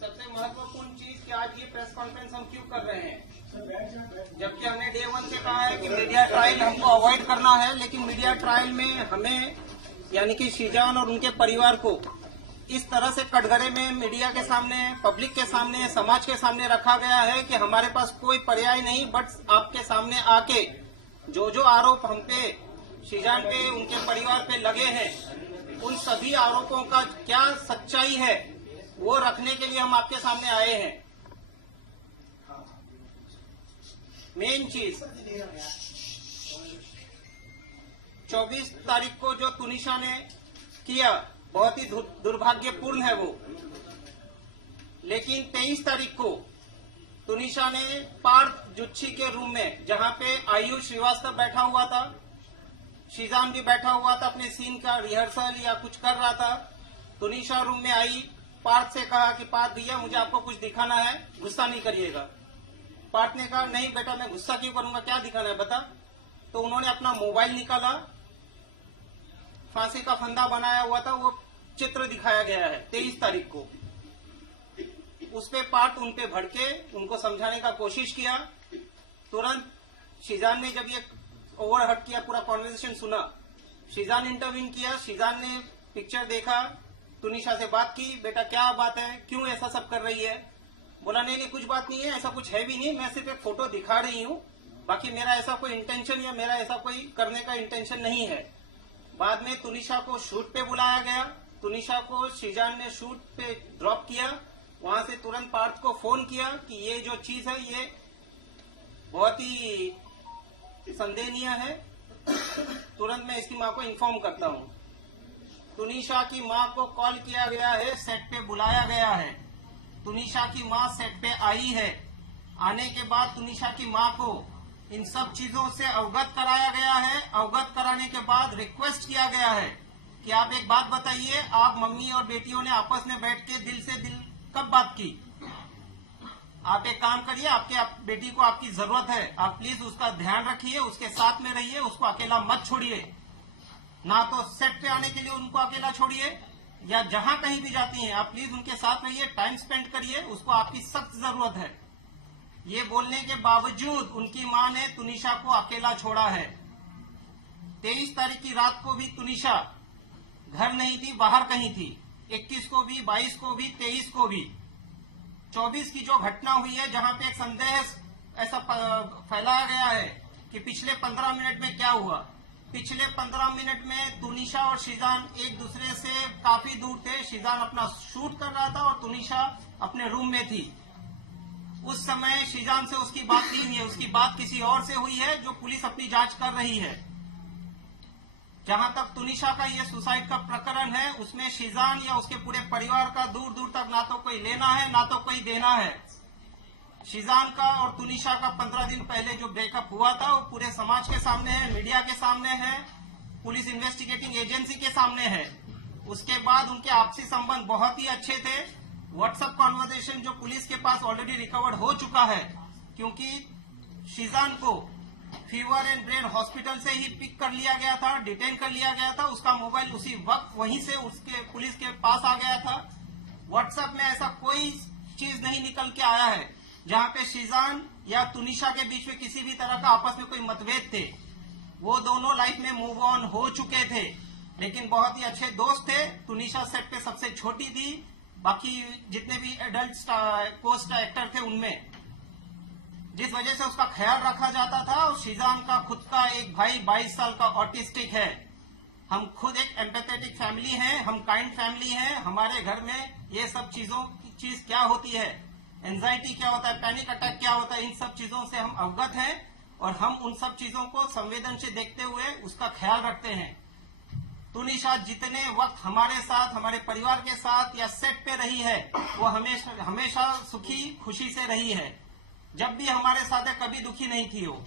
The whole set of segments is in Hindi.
सबसे महत्वपूर्ण चीज कि आज ये प्रेस कॉन्फ्रेंस हम क्यों कर रहे हैं, जबकि हमने डे 1 से कहा है कि मीडिया ट्रायल हमको अवॉइड करना है, लेकिन मीडिया ट्रायल में हमें यानी कि शीजान और उनके परिवार को इस तरह से कटघरे में मीडिया के सामने, पब्लिक के सामने, समाज के सामने रखा गया है कि हमारे पास कोई पर्याय नहीं बट आपके सामने आके जो जो आरोप हम पे, शीजान पे, उनके परिवार पे लगे हैं, उन सभी आरोपों का क्या सच्चाई है वो रखने के लिए हम आपके सामने आए हैं। मेन चीज 24 तारीख को जो तुनिशा ने किया बहुत ही दुर्भाग्यपूर्ण है वो, लेकिन 23 तारीख को तुनिशा ने पार्थ जुच्छी के रूम में, जहां पे आयुष श्रीवास्तव बैठा हुआ था, शीजान भी बैठा हुआ था, अपने सीन का रिहर्सल या कुछ कर रहा था, तुनिशा रूम में आई, पार्थ से कहा कि पार्थ भैया मुझे आपको कुछ दिखाना है, गुस्सा नहीं करिएगा। पार्थ ने कहा नहीं बेटा मैं गुस्सा क्यों करूंगा, क्या दिखाना है बता। तो उन्होंने अपना मोबाइल निकाला, फांसी का फंदा बनाया हुआ था, वो चित्र दिखाया गया है 23 तारीख को। उस पे पार्थ उन पे भड़के, उनको समझाने का कोशिश किया। तुरंत शीजान ने जब ये ओवरहट किया, पूरा कॉन्वर्सेशन सुना, शीजान इंटरवीन किया। शीजान ने पिक्चर देखा, तुनिशा से बात की, बेटा क्या बात है, क्यों ऐसा सब कर रही है। बोला नहीं कुछ बात नहीं है, ऐसा कुछ है भी नहीं, मैं सिर्फ एक फोटो दिखा रही हूँ, बाकी मेरा ऐसा कोई इंटेंशन या मेरा ऐसा कोई करने का इंटेंशन नहीं है। बाद में तुनिशा को शूट पे बुलाया गया, तुनिशा को शीजान ने शूट पे ड्रॉप किया। वहां से तुरंत पार्थ को फोन किया कि ये जो चीज है ये बहुत ही संदेहनीय है, तुरंत मैं इसकी मां को इन्फॉर्म करता हूं। तुनिशा की मां को कॉल किया गया है, सेट पे बुलाया गया है, तुनिशा की मां सेट पे आई है। आने के बाद तुनिशा की मां को इन सब चीजों से अवगत कराया गया है। अवगत कराने के बाद रिक्वेस्ट किया गया है कि आप एक बात बताइए, आप मम्मी और बेटियों ने आपस में बैठ के दिल से दिल कब बात की। आप एक काम करिए, आपके बेटी को आपकी जरूरत है, आप प्लीज उसका ध्यान रखिए, उसके साथ में रहिए, उसको अकेला मत छोड़िए। ना तो सेट पे आने के लिए उनको अकेला छोड़िए, या जहां कहीं भी जाती हैं आप प्लीज उनके साथ रहिए, टाइम स्पेंड करिए, उसको आपकी सख्त जरूरत है। ये बोलने के बावजूद उनकी मां ने तुनिशा को अकेला छोड़ा है। 23 तारीख की रात को भी तुनिशा घर नहीं थी, बाहर कहीं थी। 21 को भी, 22 को भी, 23 को भी। 24 की जो घटना हुई है, जहां पे एक संदेह ऐसा फैलाया गया है कि पिछले 15 मिनट में क्या हुआ। पिछले 15 मिनट में तुनिशा और शीजान एक दूसरे से काफी दूर थे। शीजान अपना शूट कर रहा था और तुनिशा अपने रूम में थी। उस समय शीजान से उसकी बात नहीं है, उसकी बात किसी और से हुई है, जो पुलिस अपनी जांच कर रही है। जहां तक तुनिशा का ये सुसाइड का प्रकरण है, उसमें शीजान या उसके पूरे परिवार का दूर दूर तक ना तो कोई लेना है ना तो कोई देना है। शीजान का और तुनिशा का 15 दिन पहले जो ब्रेकअप हुआ था वो पूरे समाज के सामने है, मीडिया के सामने है, पुलिस इन्वेस्टिगेटिंग एजेंसी के सामने है। उसके बाद उनके आपसी संबंध बहुत ही अच्छे थे। व्हाट्सएप कॉन्वर्सेशन जो पुलिस के पास ऑलरेडी रिकवर्ड हो चुका है, क्योंकि शीजान को फीवर एंड ब्रेन हॉस्पिटल से ही पिक कर लिया गया था, डिटेन कर लिया गया था। उसका मोबाइल उसी वक्त वहीं से उसके पुलिस के पास आ गया था। व्हाट्सएप में ऐसा कोई चीज नहीं निकल के आया है जहां पे शीजान या तुनिशा के बीच में किसी भी तरह का आपस में कोई मतभेद थे। वो दोनों लाइफ में मूव ऑन हो चुके थे, लेकिन बहुत ही अच्छे दोस्त थे। तुनिशा सेट पे सबसे छोटी थी, बाकी जितने भी एडल्ट को स्टार एक्टर थे उनमें जिस वजह से उसका ख्याल रखा जाता था। और शीजान का खुद का एक भाई 22 साल का ऑटिस्टिक है। हम खुद एक एम्पैथेटिक फैमिली हैं, हम काइंड फैमिली हैं। हमारे घर में ये सब चीज क्या होती है, एंजाइटी क्या होता है, पैनिक अटैक क्या होता है, इन सब चीजों से हम अवगत हैं और हम उन सब चीजों को संवेदन से देखते हुए उसका ख्याल रखते हैं। तुनिशा जितने वक्त हमारे साथ, हमारे परिवार के साथ या सेट पे रही है, वो हमेशा सुखी खुशी से रही है। जब भी हमारे साथ है, कभी दुखी नहीं थी वो।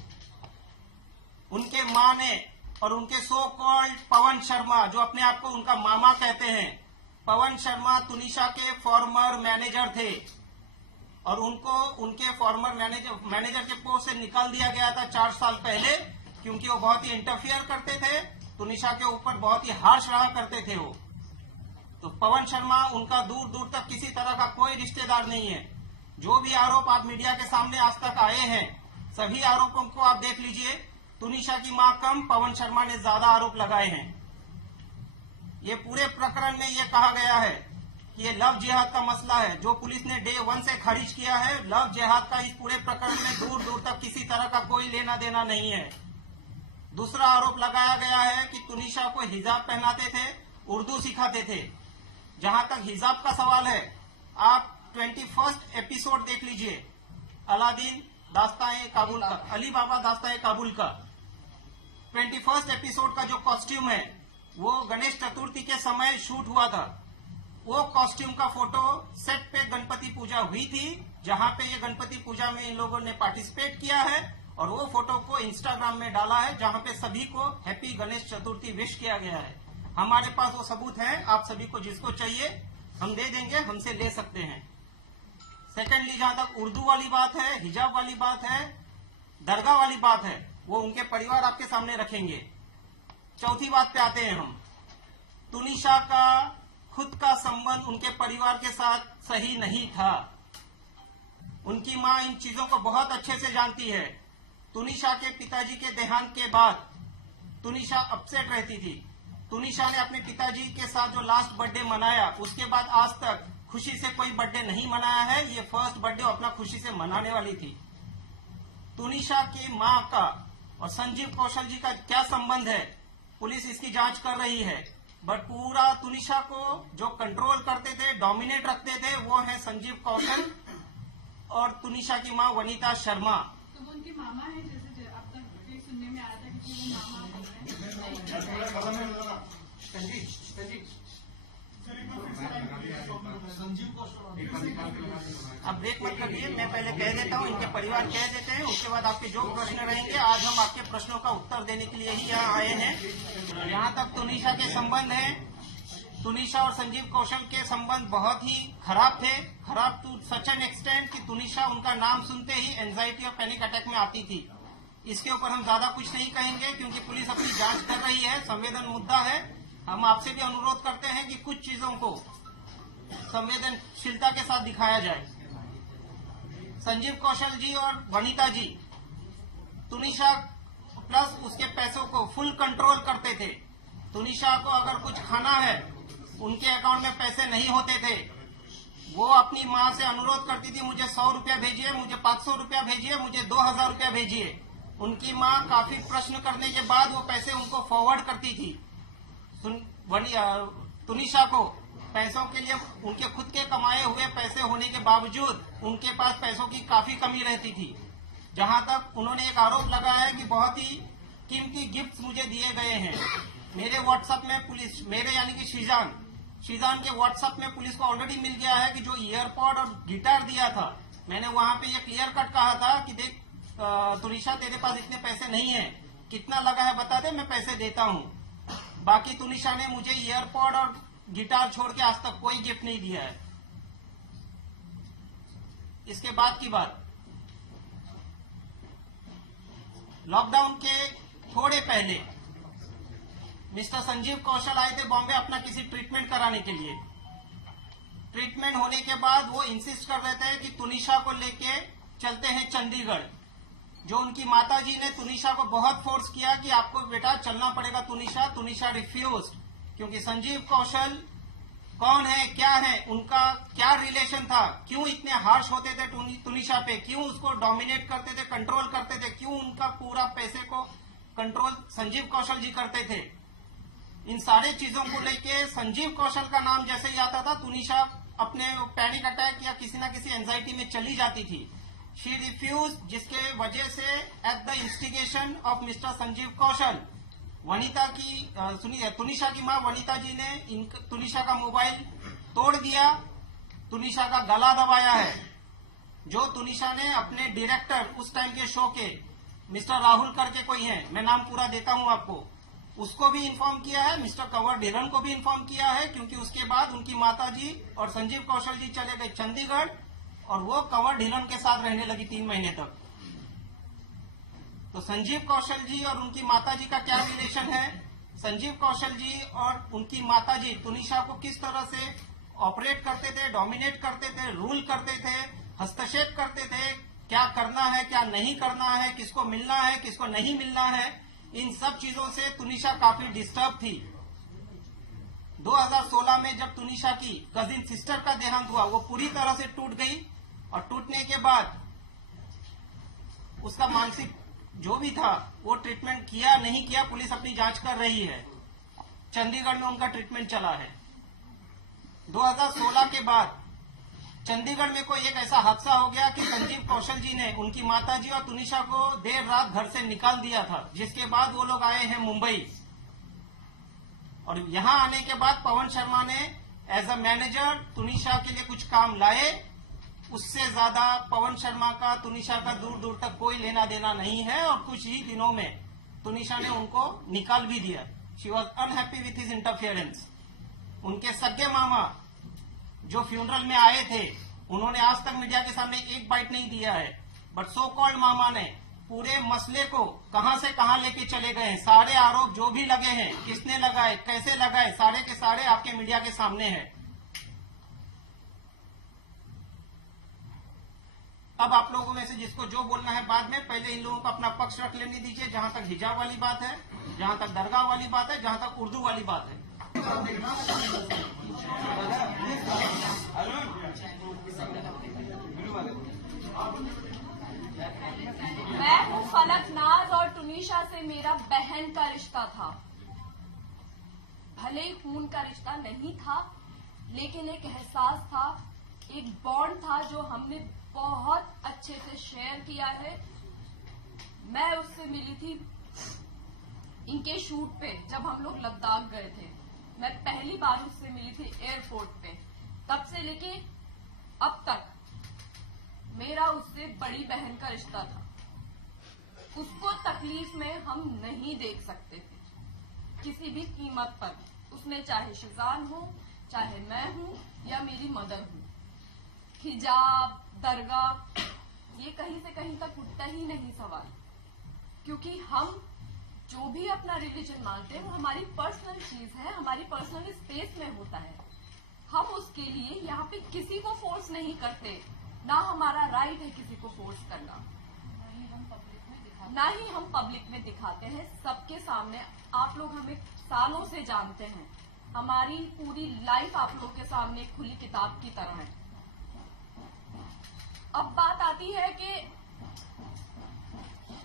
उनके माँ ने और उनके सो कॉल्ड पवन शर्मा, जो अपने आप को उनका मामा कहते हैं, पवन शर्मा तुनिशा के फॉर्मर मैनेजर थे और उनको उनके फॉर्मर मैनेजर के पोस्ट से निकाल दिया गया था 4 साल पहले, क्योंकि वो बहुत ही इंटरफियर करते थे, तुनिशा के ऊपर बहुत ही हार्श रहा करते थे वो। तो पवन शर्मा उनका दूर दूर तक किसी तरह का कोई रिश्तेदार नहीं है। जो भी आरोप आप मीडिया के सामने आज तक आए हैं, सभी आरोपों को आप देख लीजिए। तुनिशा की मां कम, पवन शर्मा ने ज्यादा आरोप लगाए हैं। ये पूरे प्रकरण में ये कहा गया है कि ये लव जिहाद का मसला है, जो पुलिस ने डे 1 से खारिज किया है। लव जिहाद का इस पूरे प्रकरण में दूर दूर तक किसी तरह का कोई लेना देना नहीं है। दूसरा आरोप लगाया गया है कि तुनिशा को हिजाब पहनाते थे, उर्दू सिखाते थे। जहां तक हिजाब का सवाल है, आप 21st एपिसोड देख लीजिए, अलादीन दास्ताए काबुल का, अली बाबा दास्ताए काबुल का 21st एपिसोड का जो कॉस्ट्यूम है वो गणेश चतुर्थी के समय शूट हुआ था। वो कॉस्ट्यूम का फोटो सेट पे गणपति पूजा हुई थी, जहां पे ये गणपति पूजा में इन लोगों ने पार्टिसिपेट किया है और वो फोटो को इंस्टाग्राम में डाला है, जहां पे सभी को हैप्पी गणेश चतुर्थी विश किया गया है। हमारे पास वो सबूत है, आप सभी को जिसको चाहिए हम दे देंगे, हमसे ले सकते हैं। सेकेंडली, जहां तक उर्दू वाली बात है, हिजाब वाली बात है, दरगाह वाली बात है, वो उनके परिवार आपके सामने रखेंगे। चौथी बात पे आते हैं हम। तुनिशा का खुद का संबंध उनके परिवार के साथ सही नहीं था। उनकी मां इन चीजों को बहुत अच्छे से जानती है। तुनिशा के पिताजी के देहांत के बाद तुनिशा अपसेट रहती थी। तुनिशा ने अपने पिताजी के साथ जो लास्ट बर्थडे मनाया, उसके बाद आज तक खुशी से कोई बर्थडे नहीं मनाया है। ये फर्स्ट बर्थडे अपना खुशी से मनाने वाली थी। तुनिशा की मां का और संजीव कौशल जी का क्या संबंध है, पुलिस इसकी जांच कर रही है। बट पूरा तुनिशा को जो कंट्रोल करते थे, डोमिनेट रखते थे, वो है संजीव कौशल और तुनिशा की मां वनीता शर्मा। तो वो उनके मामा है, जैसे अब तक सुनने में आया था कि वो मामा है। अब ब्रेक मत करिए, मैं पहले कह देता हूँ, इनके परिवार कह देते हैं, उसके बाद आपके जो प्रश्न रहेंगे, आज हम आपके प्रश्नों का उत्तर देने के लिए ही यहाँ आए हैं। यहाँ तक तुनिशा के संबंध है, तुनिशा और संजीव कौशल के संबंध बहुत ही खराब थे। खराब टू सच एन एक्सटेंट कि तुनिशा उनका नाम सुनते ही एंजाइटी और पैनिक अटैक में आती थी। इसके ऊपर हम ज्यादा कुछ नहीं कहेंगे क्योंकि पुलिस अपनी जांच कर रही है, संवेदन मुद्दा है। हम आपसे भी अनुरोध करते हैं कि कुछ चीजों को संवेदनशीलता के साथ दिखाया जाए। संजीव कौशल जी और वनीता जी तुनिशा प्लस उसके पैसों को फुल कंट्रोल करते थे। तुनिशा को अगर कुछ खाना है, उनके अकाउंट में पैसे नहीं होते थे, वो अपनी मां से अनुरोध करती थी, मुझे 100 रुपया भेजिए, मुझे 500 रुपया भेजिए, मुझे 2000 रुपया भेजिए। उनकी मां काफी प्रश्न करने के बाद वो पैसे उनको फॉरवर्ड करती थी। तुनिशा को पैसों के लिए उनके खुद के कमाए हुए पैसे होने के बावजूद उनके पास पैसों की काफी कमी रहती थी। जहां तक उन्होंने एक आरोप लगाया है कि बहुत ही कीमती गिफ्ट्स मुझे दिए गए हैं। मेरे व्हाट्सएप में पुलिस, मेरे यानी कि शीजान के व्हाट्सएप में पुलिस को ऑलरेडी मिल गया है कि जो ईयरपॉड और गिटार दिया था, मैंने वहां पे ये क्लियर कट कहा था कि देख तुनिशा, तेरे पास इतने पैसे नहीं है, कितना लगा है बता दे, मैं पैसे देता हूँ। बाकी तुनिशा ने मुझे ईयरपॉड और गिटार छोड़ के आज तक कोई गिफ्ट नहीं दिया है। इसके बाद की बात, लॉकडाउन के थोड़े पहले मिस्टर संजीव कौशल आए थे बॉम्बे अपना किसी ट्रीटमेंट कराने के लिए। ट्रीटमेंट होने के बाद वो इंसिस्ट कर रहे थे कि तुनिशा को लेके चलते हैं चंडीगढ़। जो उनकी माताजी ने तुनिशा को बहुत फोर्स किया कि आपको बेटा चलना पड़ेगा तुनिशा। तुनिशा रिफ्यूज, क्योंकि संजीव कौशल कौन है, क्या है, उनका क्या रिलेशन था, क्यों इतने हार्श होते थे तुनिशा पे, क्यों उसको डोमिनेट करते थे, कंट्रोल करते थे, क्यों उनका पूरा पैसे को कंट्रोल संजीव कौशल जी करते थे। इन सारे चीजों को लेके संजीव कौशल का नाम जैसे ही आता था, तुनिशा अपने पैनिक अटैक या किसी न किसी एंजाइटी में चली जाती थी। शी रिफ्यूज, जिसके वजह से at the instigation of mister Sanjeev Kaushal, Vanita की तुनिशा की मां वनीता जी ने तुनिशा का मोबाइल तोड़ दिया, तुनिशा का गला दबाया है। जो तुनिशा ने अपने डायरेक्टर उस टाइम के शो के मिस्टर राहुल करके कोई है, मैं नाम पूरा देता हूं आपको, उसको भी इन्फॉर्म किया है, मिस्टर कंवर ढिलन को भी इन्फॉर्म किया है, क्योंकि उसके बाद उनकी माताजी और संजीव कौशल जी चले गए चंडीगढ़ और वो कंवर ढिलन के साथ रहने लगी 3 महीने तक। तो संजीव कौशल जी और उनकी माताजी का क्या रिलेशन है, संजीव कौशल जी और उनकी माता जी तुनिशा को किस तरह से ऑपरेट करते थे, डोमिनेट करते थे, रूल करते थे, हस्तक्षेप करते थे, क्या करना है, क्या नहीं करना है, किसको मिलना है, किसको नहीं मिलना है, इन सब चीजों से तुनिशा काफी डिस्टर्ब थी। 2016 में जब तुनिशा की कजिन सिस्टर का देहांत हुआ, वो पूरी तरह से टूट गई और टूटने के बाद उसका मानसिक जो भी था वो ट्रीटमेंट किया नहीं किया, पुलिस अपनी जांच कर रही है। चंडीगढ़ में उनका ट्रीटमेंट चला है। 2016 के बाद चंडीगढ़ में कोई एक ऐसा हादसा हो गया कि संजीव कौशल जी ने उनकी माताजी और तुनिशा को देर रात घर से निकाल दिया था, जिसके बाद वो लोग आए हैं मुंबई। और यहां आने के बाद पवन शर्मा ने एज अ मैनेजर तुनिशा के लिए कुछ काम लाए। उससे ज्यादा पवन शर्मा का तुनिशा का दूर दूर तक कोई लेना देना नहीं है और कुछ ही दिनों में तुनिशा ने उनको निकाल भी दिया। She was unhappy with his interference. उनके सगे मामा जो फ्यूनरल में आए थे, उन्होंने आज तक मीडिया के सामने एक बाइट नहीं दिया है, बट सो कॉल्ड मामा ने पूरे मसले को कहां से कहां लेके चले गए हैं। सारे आरोप जो भी लगे हैं, किसने लगाए, कैसे लगाए, सारे के सारे आपके मीडिया के सामने हैं। अब आप लोगों में से जिसको जो बोलना है बाद में, पहले इन लोगों को अपना पक्ष रख लेने दीजिए। जहां तक हिजाब वाली बात है, जहां तक दरगाह वाली बात है, जहां तक उर्दू वाली बात है। मैं हूँ फलकनाज और तुनिशा से मेरा बहन का रिश्ता था। भले ही खून का रिश्ता नहीं था, लेकिन एक एहसास था, एक बॉन्ड था जो हमने बहुत अच्छे से शेयर किया है। मैं उससे मिली थी इनके शूट पे, जब हम लोग लद्दाख गए थे। मैं पहली बार उससे मिली थी एयरपोर्ट पे। तब से लेके अब तक मेरा उससे बड़ी बहन का रिश्ता था। उसको तकलीफ में हम नहीं देख सकते थे किसी भी कीमत पर, उसमें चाहे शिजान हो, चाहे मैं हूं या मेरी मदर हूं। हिजाब, दरगाह, ये कहीं से कहीं तक उठता ही नहीं सवाल, क्योंकि हम जो भी अपना रिलीजन मानते हैं वो हमारी पर्सनल चीज है, हमारी पर्सनल स्पेस में होता है। हम उसके लिए यहाँ पे किसी को फोर्स नहीं करते, ना हमारा राइट है किसी को फोर्स करना, ना ही हम पब्लिक में दिखाते हैं सबके सामने। आप लोग हमें सालों से जानते हैं, हमारी पूरी लाइफ आप लोग के सामने खुली किताब की तरह है। अब बात आती है कि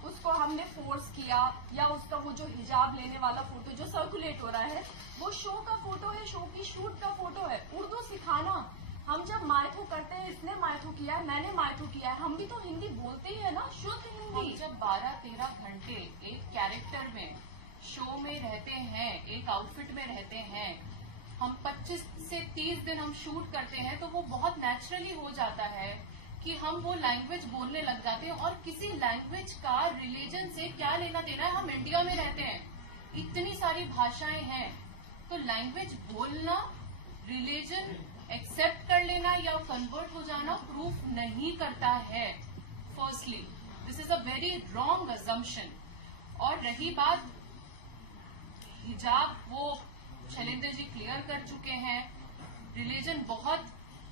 उसको हमने फोर्स किया, या उसका वो जो हिजाब लेने वाला फोटो जो सर्कुलेट हो रहा है, वो शो का फोटो है, शो की शूट का फोटो है। उर्दू सिखाना, हम जब मायथो करते हैं, इसने मायथो किया है, मैंने मायथो किया है, हम भी तो हिंदी बोलते ही है ना, शुद्ध हिंदी। जब 12-13 घंटे एक कैरेक्टर में शो में रहते हैं, एक आउटफिट में रहते हैं, हम 25 से 30 दिन हम शूट करते हैं, तो वो बहुत नेचुरली हो जाता है कि हम वो लैंग्वेज बोलने लग जाते हैं। और किसी लैंग्वेज का रिलीजन से क्या लेना देना है? हम इंडिया में रहते हैं, इतनी सारी भाषाएं हैं, तो लैंग्वेज बोलना, रिलीजन एक्सेप्ट कर लेना या कन्वर्ट हो जाना प्रूफ नहीं करता है। Firstly this is a very wrong assumption. और रही बात हिजाब, वो शैलेंद्र जी क्लियर कर चुके हैं, रिलीजन बहुत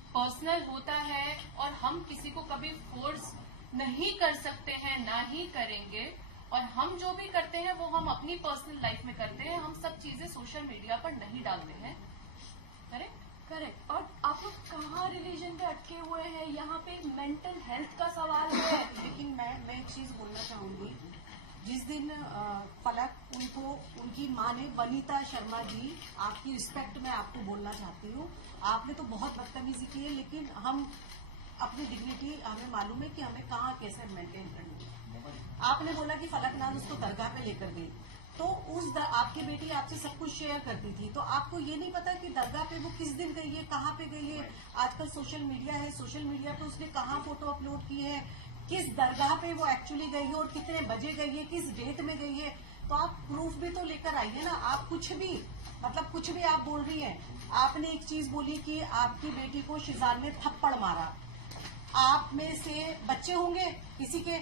पर्सनल होता है और हम किसी को कभी फोर्स नहीं कर सकते हैं, ना ही करेंगे। और हम जो भी करते हैं वो हम अपनी पर्सनल लाइफ में करते हैं, हम सब चीजें सोशल मीडिया पर नहीं डालते हैं। करेक्ट? करेक्ट। और आप लोग कहाँ रिलीजन पे अटके हुए हैं? यहाँ पे मेंटल हेल्थ का सवाल है। लेकिन मैं एक चीज बोलना चाहूंगी, जिस दिन फलक उनको उनकी माँ ने, वनीता शर्मा जी, आपकी रिस्पेक्ट में आपको बोलना चाहती हूँ, आपने तो बहुत बदतमीजी की है, लेकिन हम अपनी डिग्निटी, हमें मालूम है कि हमें कहाँ कैसे मेंटेन करनी है। आपने बोला कि फलकनाज उसको दरगाह पे लेकर गई, तो आपकी बेटी आपसे सब कुछ शेयर करती थी, तो आपको ये नहीं पता कि दरगाह पे वो किस दिन गई है, कहाँ पे गई है? आजकल सोशल मीडिया है, सोशल मीडिया पे उसने कहाँ फोटो अपलोड की है, किस दरगाह पे वो एक्चुअली गई है और कितने बजे गई है, किस डेट में गई है, तो आप प्रूफ भी तो लेकर आइए ना। आप कुछ भी, मतलब कुछ भी आप बोल रही हैं। आपने एक चीज बोली कि आपकी बेटी को शिजान ने थप्पड़ मारा। आप में से बच्चे होंगे, किसी के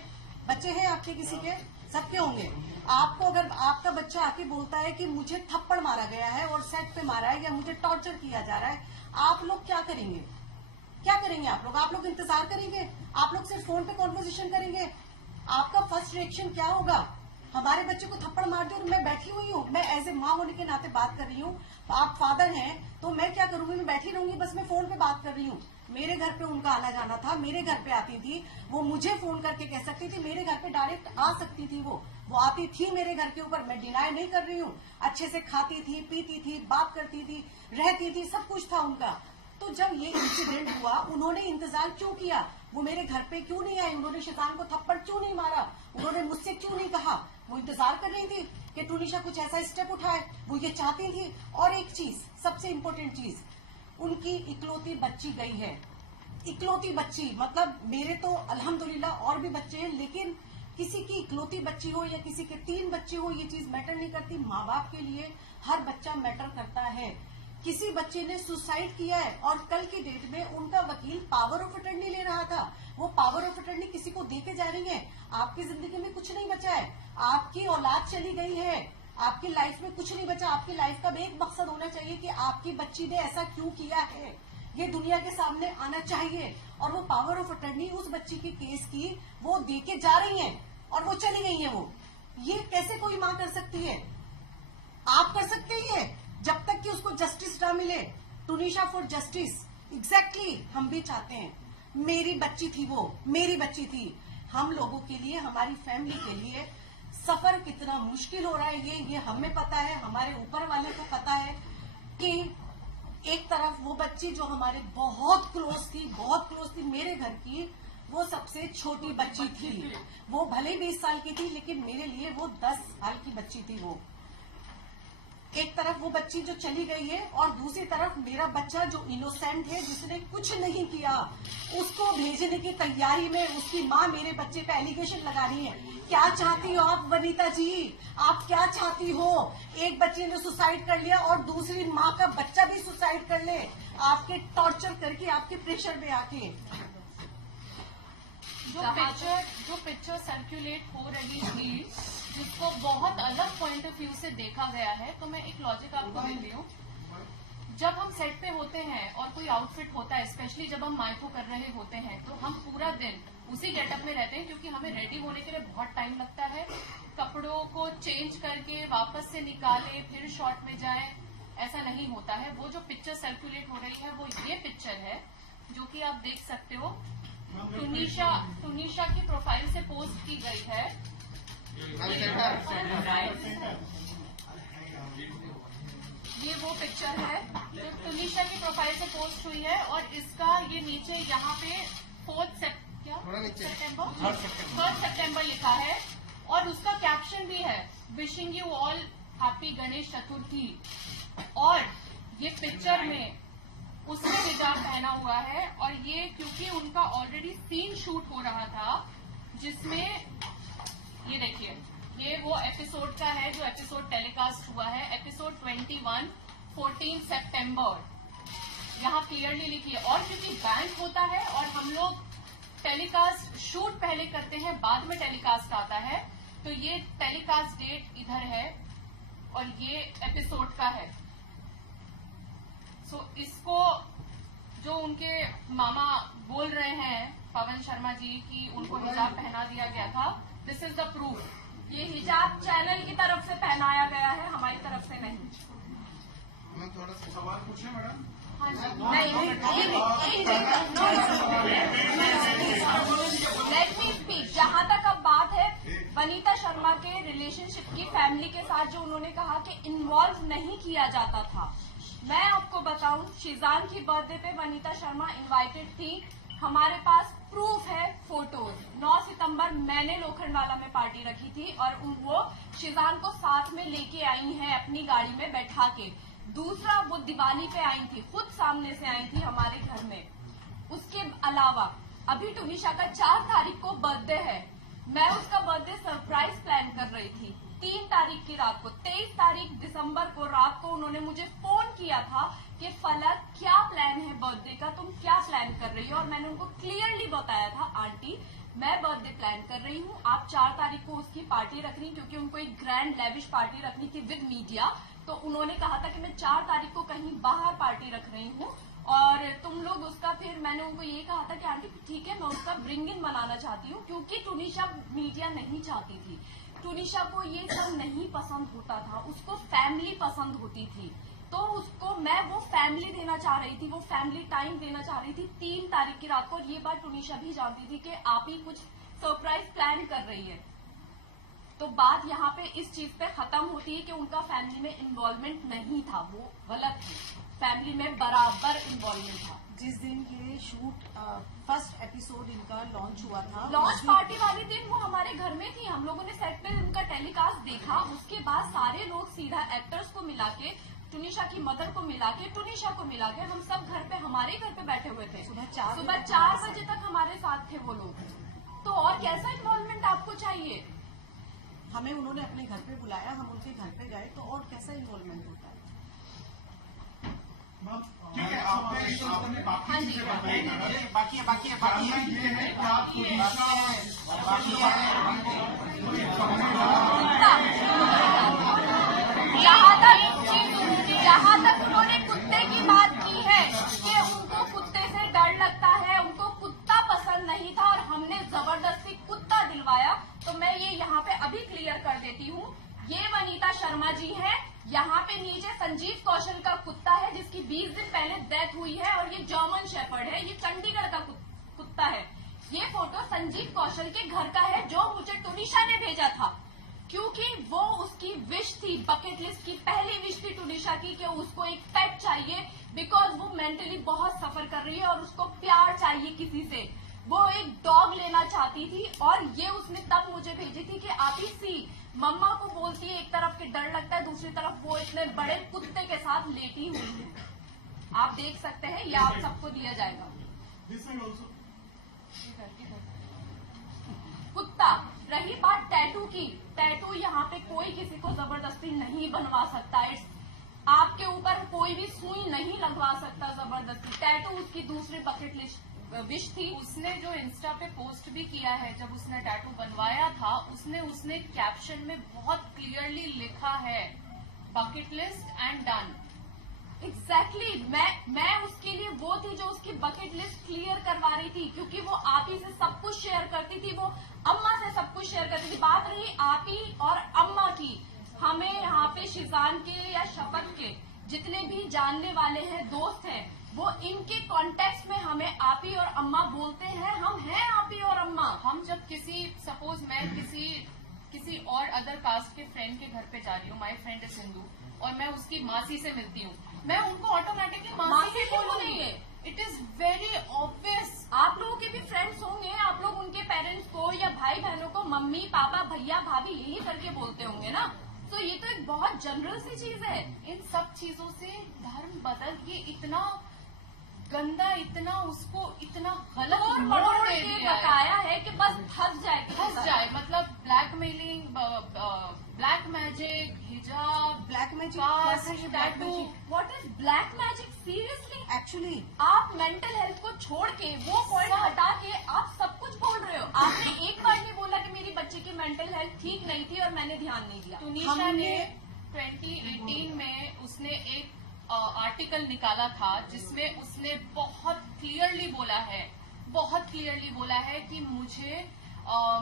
बच्चे हैं आपके, किसी के सबके होंगे। आपको अगर आपका बच्चा आके बोलता है कि मुझे थप्पड़ मारा गया है और सेट पे मारा है या मुझे टॉर्चर किया जा रहा है, आप लोग क्या करेंगे? क्या करेंगे आप लोग इंतजार करेंगे? आप लोग सिर्फ फोन पे कॉन्वर्सेशन करेंगे? आपका फर्स्ट रिएक्शन क्या होगा? हमारे बच्चे को थप्पड़ मार दो और मैं बैठी हुई हूँ, मैं एज ए माँ होने के नाते बात कर रही हूँ, आप फादर हैं तो मैं क्या करूंगी? मैं बैठी रहूंगी, बस मैं फोन पे बात कर रही हूँ। मेरे घर पे उनका आना जाना था, मेरे घर पे आती थी, वो मुझे फोन करके कह सकती थी, मेरे घर पे डायरेक्ट आ सकती थी, वो आती थी मेरे घर के ऊपर, मैं डिनाई नहीं कर रही हूँ। अच्छे से खाती थी, पीती थी, बात करती थी, रहती थी, सब कुछ था उनका। तो जब ये इंसिडेंट हुआ, उन्होंने इंतजार क्यों किया? वो मेरे घर पे क्यों नहीं आई? उन्होंने शैतान को थप्पड़ क्यों नहीं मारा? उन्होंने मुझसे क्यों नहीं कहा? वो इंतजार कर रही थी कि टुनिशा कुछ ऐसा स्टेप उठाए, वो ये चाहती थी। और एक चीज, सबसे इम्पोर्टेंट चीज, उनकी इकलौती बच्ची गई है। इकलौती बच्ची मतलब मेरे तो अल्हम्दुलिल्लाह और भी बच्चे हैं, लेकिन किसी की इकलौती बच्ची हो या किसी के 3 बच्चे हो, ये चीज मैटर नहीं करती। माँ बाप के लिए हर बच्चा मैटर करता है। किसी बच्चे ने सुसाइड किया है और कल की डेट में उनका वकील पावर ऑफ अटर्नी ले रहा था, वो पावर ऑफ अटर्नी किसी को देके जा रही है। आपकी जिंदगी में कुछ नहीं बचा है, आपकी औलाद चली गई है, आपकी लाइफ में कुछ नहीं बचा। आपकी लाइफ का भी एक मकसद होना चाहिए कि आपकी बच्ची ने ऐसा क्यों किया है, ये दुनिया के सामने आना चाहिए। और वो पावर ऑफ अटर्नी उस बच्ची के केस की वो देके जा रही हैं और वो चली गई है। वो ये कैसे कोई माँ कर सकती है? आप कर सकते ही है जब तक कि उसको जस्टिस ना मिले। टुनिशा फॉर जस्टिस, एग्जैक्टली हम भी चाहते हैं। मेरी बच्ची थी, वो मेरी बच्ची थी। हम लोगों के लिए, हमारी फैमिली के लिए सफर कितना मुश्किल हो रहा है ये हमें पता है, हमारे ऊपर वाले को पता है कि एक तरफ वो बच्ची जो हमारे बहुत क्लोज थी मेरे घर की, वो सबसे छोटी बच्ची थी। वो भले 20 साल की थी, लेकिन मेरे लिए वो 10 साल की बच्ची थी। वो एक तरफ वो बच्ची जो चली गई है और दूसरी तरफ मेरा बच्चा जो इनोसेंट है, जिसने कुछ नहीं किया, उसको भेजने की तैयारी में उसकी माँ मेरे बच्चे पे एलिगेशन लगा रही है। क्या चाहती हो आप वनीता जी? आप क्या चाहती हो? एक बच्चे ने सुसाइड कर लिया और दूसरी माँ का बच्चा भी सुसाइड कर ले, आपके टॉर्चर करके, आपके प्रेशर में आके। जो पिक्चर सर्कुलेट हो रही थी, जिसको बहुत अलग पॉइंट ऑफ व्यू से देखा गया है, तो मैं एक लॉजिक आपको देती हूँ। जब हम सेट पे होते हैं और कोई आउटफिट होता है, स्पेशली जब हम माइको कर रहे होते हैं, तो हम पूरा दिन उसी गेटअप में रहते हैं, क्योंकि हमें रेडी होने के लिए बहुत टाइम लगता है। कपड़ों को चेंज करके वापस से निकाले, फिर शॉट में जाए, ऐसा नहीं होता है। वो जो पिक्चर सर्कुलेट हो रही है, वो ये पिक्चर है जो कि आप देख सकते हो। टुनिशा की प्रोफाइल से पोस्ट की गई है। ये वो पिक्चर है जो टुनिशा की प्रोफाइल से पोस्ट हुई है, और इसका ये नीचे यहाँ पे 3 सितंबर लिखा है, और उसका कैप्शन भी है, wishing you all happy Ganesh Chaturthi. और ये पिक्चर में उसने हिजाब पहना हुआ है, और ये क्योंकि उनका ऑलरेडी सीन शूट हो रहा था, जिसमें ये देखिए, ये वो एपिसोड का है जो एपिसोड टेलीकास्ट हुआ है, एपिसोड 21 14 सितंबर, यहाँ क्लियरली लिखी है। और क्योंकि बैंक होता है और हम लोग टेलीकास्ट शूट पहले करते हैं, बाद में टेलीकास्ट आता है, तो ये टेलीकास्ट डेट इधर है और ये एपिसोड का है। सो इसको जो उनके मामा बोल रहे हैं, पवन शर्मा जी, की उनको हिजाब पहना दिया गया था, दिस इज द प्रूफ। ये हिजाब चैनल की तरफ से पहनाया गया है, हमारी तरफ से नहीं। मैं थोड़ा सा सवाल पूछे मैडम? हाँ जी, लेट मी स्पीक। जहाँ तक अब बात है वनीता शर्मा के रिलेशनशिप की, फैमिली के साथ जो उन्होंने कहा कि इन्वॉल्व नहीं किया जाता था, मैं आपको बताऊं, शीजान की बर्थडे पे वनीता शर्मा इनवाइटेड थी। हमारे पास प्रूफ है, फोटोज। 9 सितंबर मैंने लोखंडवाला में पार्टी रखी थी और वो शीजान को साथ में लेके आई हैं अपनी गाड़ी में बैठा के। दूसरा, वो दिवाली पे आई थी, खुद सामने से आई थी हमारे घर में। उसके अलावा अभी टुनिशा का 4 तारीख को बर्थडे है, मैं उसका बर्थडे सरप्राइज प्लान कर रही थी। 3 तारीख की रात को, 23 तारीख दिसंबर को रात को उन्होंने मुझे फोन किया था कि फलक क्या प्लान है बर्थडे का, तुम क्या प्लान कर रही हो? और मैंने उनको क्लियरली बताया था, आंटी मैं बर्थडे प्लान कर रही हूँ, आप 4 तारीख को उसकी पार्टी रख रही, क्योंकि उनको एक ग्रैंड लेविश पार्टी रखनी थी विद मीडिया। तो उन्होंने कहा था कि मैं 4 तारीख को कहीं बाहर पार्टी रख रही हूँ और तुम लोग उसका, फिर मैंने उनको ये कहा था कि आंटी ठीक है, मैं उसका ब्रिंग इन मनाना चाहती हूँ, क्योंकि टूनिशा मीडिया नहीं चाहती थी। टूनिशा को ये सब नहीं पसंद होता था, उसको फैमिली पसंद होती थी। तो उसको मैं वो फैमिली देना चाह रही थी, वो फैमिली टाइम देना चाह रही थी 3 तारीख की रात को। और ये बात टूनिशा भी जानती थी कि आप ही कुछ सरप्राइज प्लान कर रही है। तो बात यहाँ पे इस चीज पे खत्म होती है कि उनका फैमिली में इन्वॉल्वमेंट नहीं था, वो गलत है, फैमिली में बराबर इन्वॉल्वमेंट था। जिस दिन ये शूट फर्स्ट एपिसोड इनका लॉन्च हुआ था, लॉन्च पार्टी वाले दिन वो हमारे घर में थी, हम लोगों ने सेट पे उनका टेलीकास्ट देखा। उसके बाद सारे लोग सीधा एक्टर्स को मिला के, टूनिशा की मदर को मिला के, टूनिशा को मिला के, हम सब घर पे, हमारे घर पे बैठे हुए थे। सुबह 4 बजे तक हमारे साथ थे वो लोग। तो और कैसा इन्वॉल्वमेंट आपको चाहिए? हमें उन्होंने अपने घर पे बुलाया, हम उनके घर पे गए, तो और कैसा इन्वॉल्वमेंट होता है? ठीक है, आपने हाँ जी। बाकी है जानना ये है कि आप टूनिशा जहाँ तक उन्होंने कुत्ते की बात की है कि उनको कुत्ते से डर लगता है, उनको कुत्ता पसंद नहीं था और हमने जबरदस्ती कुत्ता दिलवाया, तो मैं ये यहाँ पे अभी क्लियर कर देती हूँ। ये वनीता शर्मा जी है, यहाँ पे नीचे संजीव कौशल का कुत्ता है जिसकी 20 दिन पहले डेथ हुई है, और ये जर्मन शेफर्ड है, ये चंडीगढ़ का कुत्ता है। ये फोटो संजीव कौशल के घर का है जो मुझे टूनिशा ने भेजा था, क्योंकि वो उसकी विश थी, बकेट लिस्ट की पहली विश थी टूनिशा की कि उसको एक पेट चाहिए, बिकॉज वो मेंटली बहुत सफर कर रही है और उसको प्यार चाहिए किसी से। वो एक डॉग लेना चाहती थी और ये उसने तब मुझे भेजी थी कि आप ही सी मम्मा को बोलती है, एक तरफ के डर लगता है, दूसरी तरफ वो इतने बड़े कुत्ते के साथ लेटी हुई है। आप देख सकते हैं, ये आप सबको दिया जाएगा। कुत्ता। रही बात टैटू की, टैटू यहाँ पे कोई किसी को जबरदस्ती नहीं बनवा सकता। आपके ऊपर कोई भी सुई नहीं लगवा सकता जबरदस्ती। टैटू उसकी दूसरी बकेट लिस्ट विश थी। उसने जो इंस्टा पे पोस्ट भी किया है, जब उसने टैटू बनवाया था, उसने कैप्शन में बहुत क्लियरली लिखा है bucket list and done. Exactly मैं उसके लिए वो थी जो उसकी बकेट लिस्ट क्लियर करवा रही थी, क्योंकि वो आप ही से सब कुछ शेयर करती थी, वो अम्मा से सब कुछ शेयर करती थी। बात रही आप ही और अम्मा की, हमें यहाँ पे शिजान के या शपथ के जितने भी जानने वाले हैं, दोस्त हैं, वो इनके कॉन्टेक्स्ट में हमें आप ही और अम्मा बोलते हैं। हम हैं आप ही और अम्मा। हम जब सपोज मैं किसी और अदर कास्ट के फ्रेंड के घर पे जा रही हूँ, माई फ्रेंड इज हिंदू, और मैं उसकी मासी से मिलती हूँ, मैं उनको ऑटोमेटिकली मासी ही बोलूंगी। It is very obvious. आप लोगों के भी फ्रेंड्स होंगे, आप लोग उनके पेरेंट्स को या भाई बहनों को मम्मी पापा भैया भाभी यही करके बोलते होंगे ना। तो ये तो एक बहुत जनरल सी चीज है। इन सब चीजों से धर्म बदल के इतना गंदा, इतना उसको इतना गलत और मोड़ मरोड़ दे के दिया है। बताया है कि बस धस जाए मतलब ब्लैकमेलिंग, ब्लैक मैजिक, हिजाब, ब्लैक मैजिक, कास्ट, कैसा ये black tattoo. Magic? What is black magic? Seriously actually आप मेंटल हेल्थ को छोड़ के, वो पॉइंट हटा के आप सब कुछ बोल रहे हो। आपने एक बार नहीं बोला कि मेरी बच्ची की मेंटल हेल्थ ठीक नहीं थी और मैंने ध्यान नहीं दिया। टूनिशा ने 2018 में उसने एक आर्टिकल निकाला था जिसमें उसने बहुत क्लियरली बोला है कि मुझे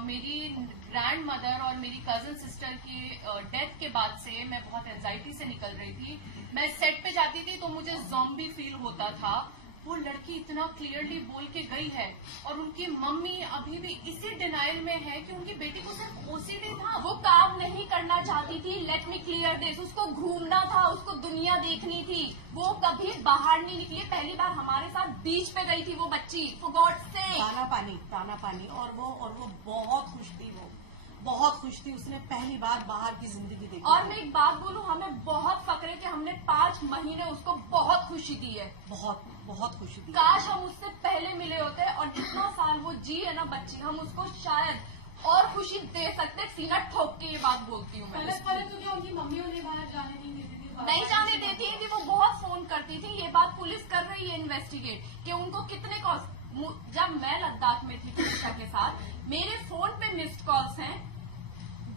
मेरी ग्रैंड मदर और मेरी कजन सिस्टर की डेथ के बाद से मैं बहुत एंजाइटी से निकल रही थी। मैं सेट पे जाती थी तो मुझे ज़ॉम्बी फील होता था। वो लड़की इतना क्लियरली बोल के गई है, और उनकी मम्मी अभी भी इसी डिनाइल में है कि उनकी बेटी को सिर्फ ओसीडी था। वो काम नहीं करना चाहती थी। Let me clear this. उसको घूमना था, उसको दुनिया देखनी थी। वो कभी बाहर नहीं निकली। पहली बार हमारे साथ बीच पे गई थी वो बच्ची, फॉर गॉड से। ताना पानी और वो बहुत खुश थी, वो बहुत खुश थी। उसने पहली बार बाहर की जिंदगी देखी। और मैं एक बात बोलूं, हमें बहुत फक्र है कि हमने 5 महीने उसको बहुत खुशी दी है। बहुत खुशी थी। काश हम उससे पहले मिले होते, और जितना साल वो जी है ना बच्ची, हम उसको शायद और खुशी दे सकते। सीना ठोक के ये बात बोलती हूँ मैं। क्योंकि उनकी मम्मियों ने बाहर जाने नहीं देती थी। नहीं जाने देती थी, वो बहुत फोन करती थी। ये बात पुलिस कर रही है इन्वेस्टिगेट कि उनको कितने कॉस्ट। जब मैं लद्दाख में थी टूनिशा के साथ, मेरे फोन पे मिस्ड कॉल्स हैं,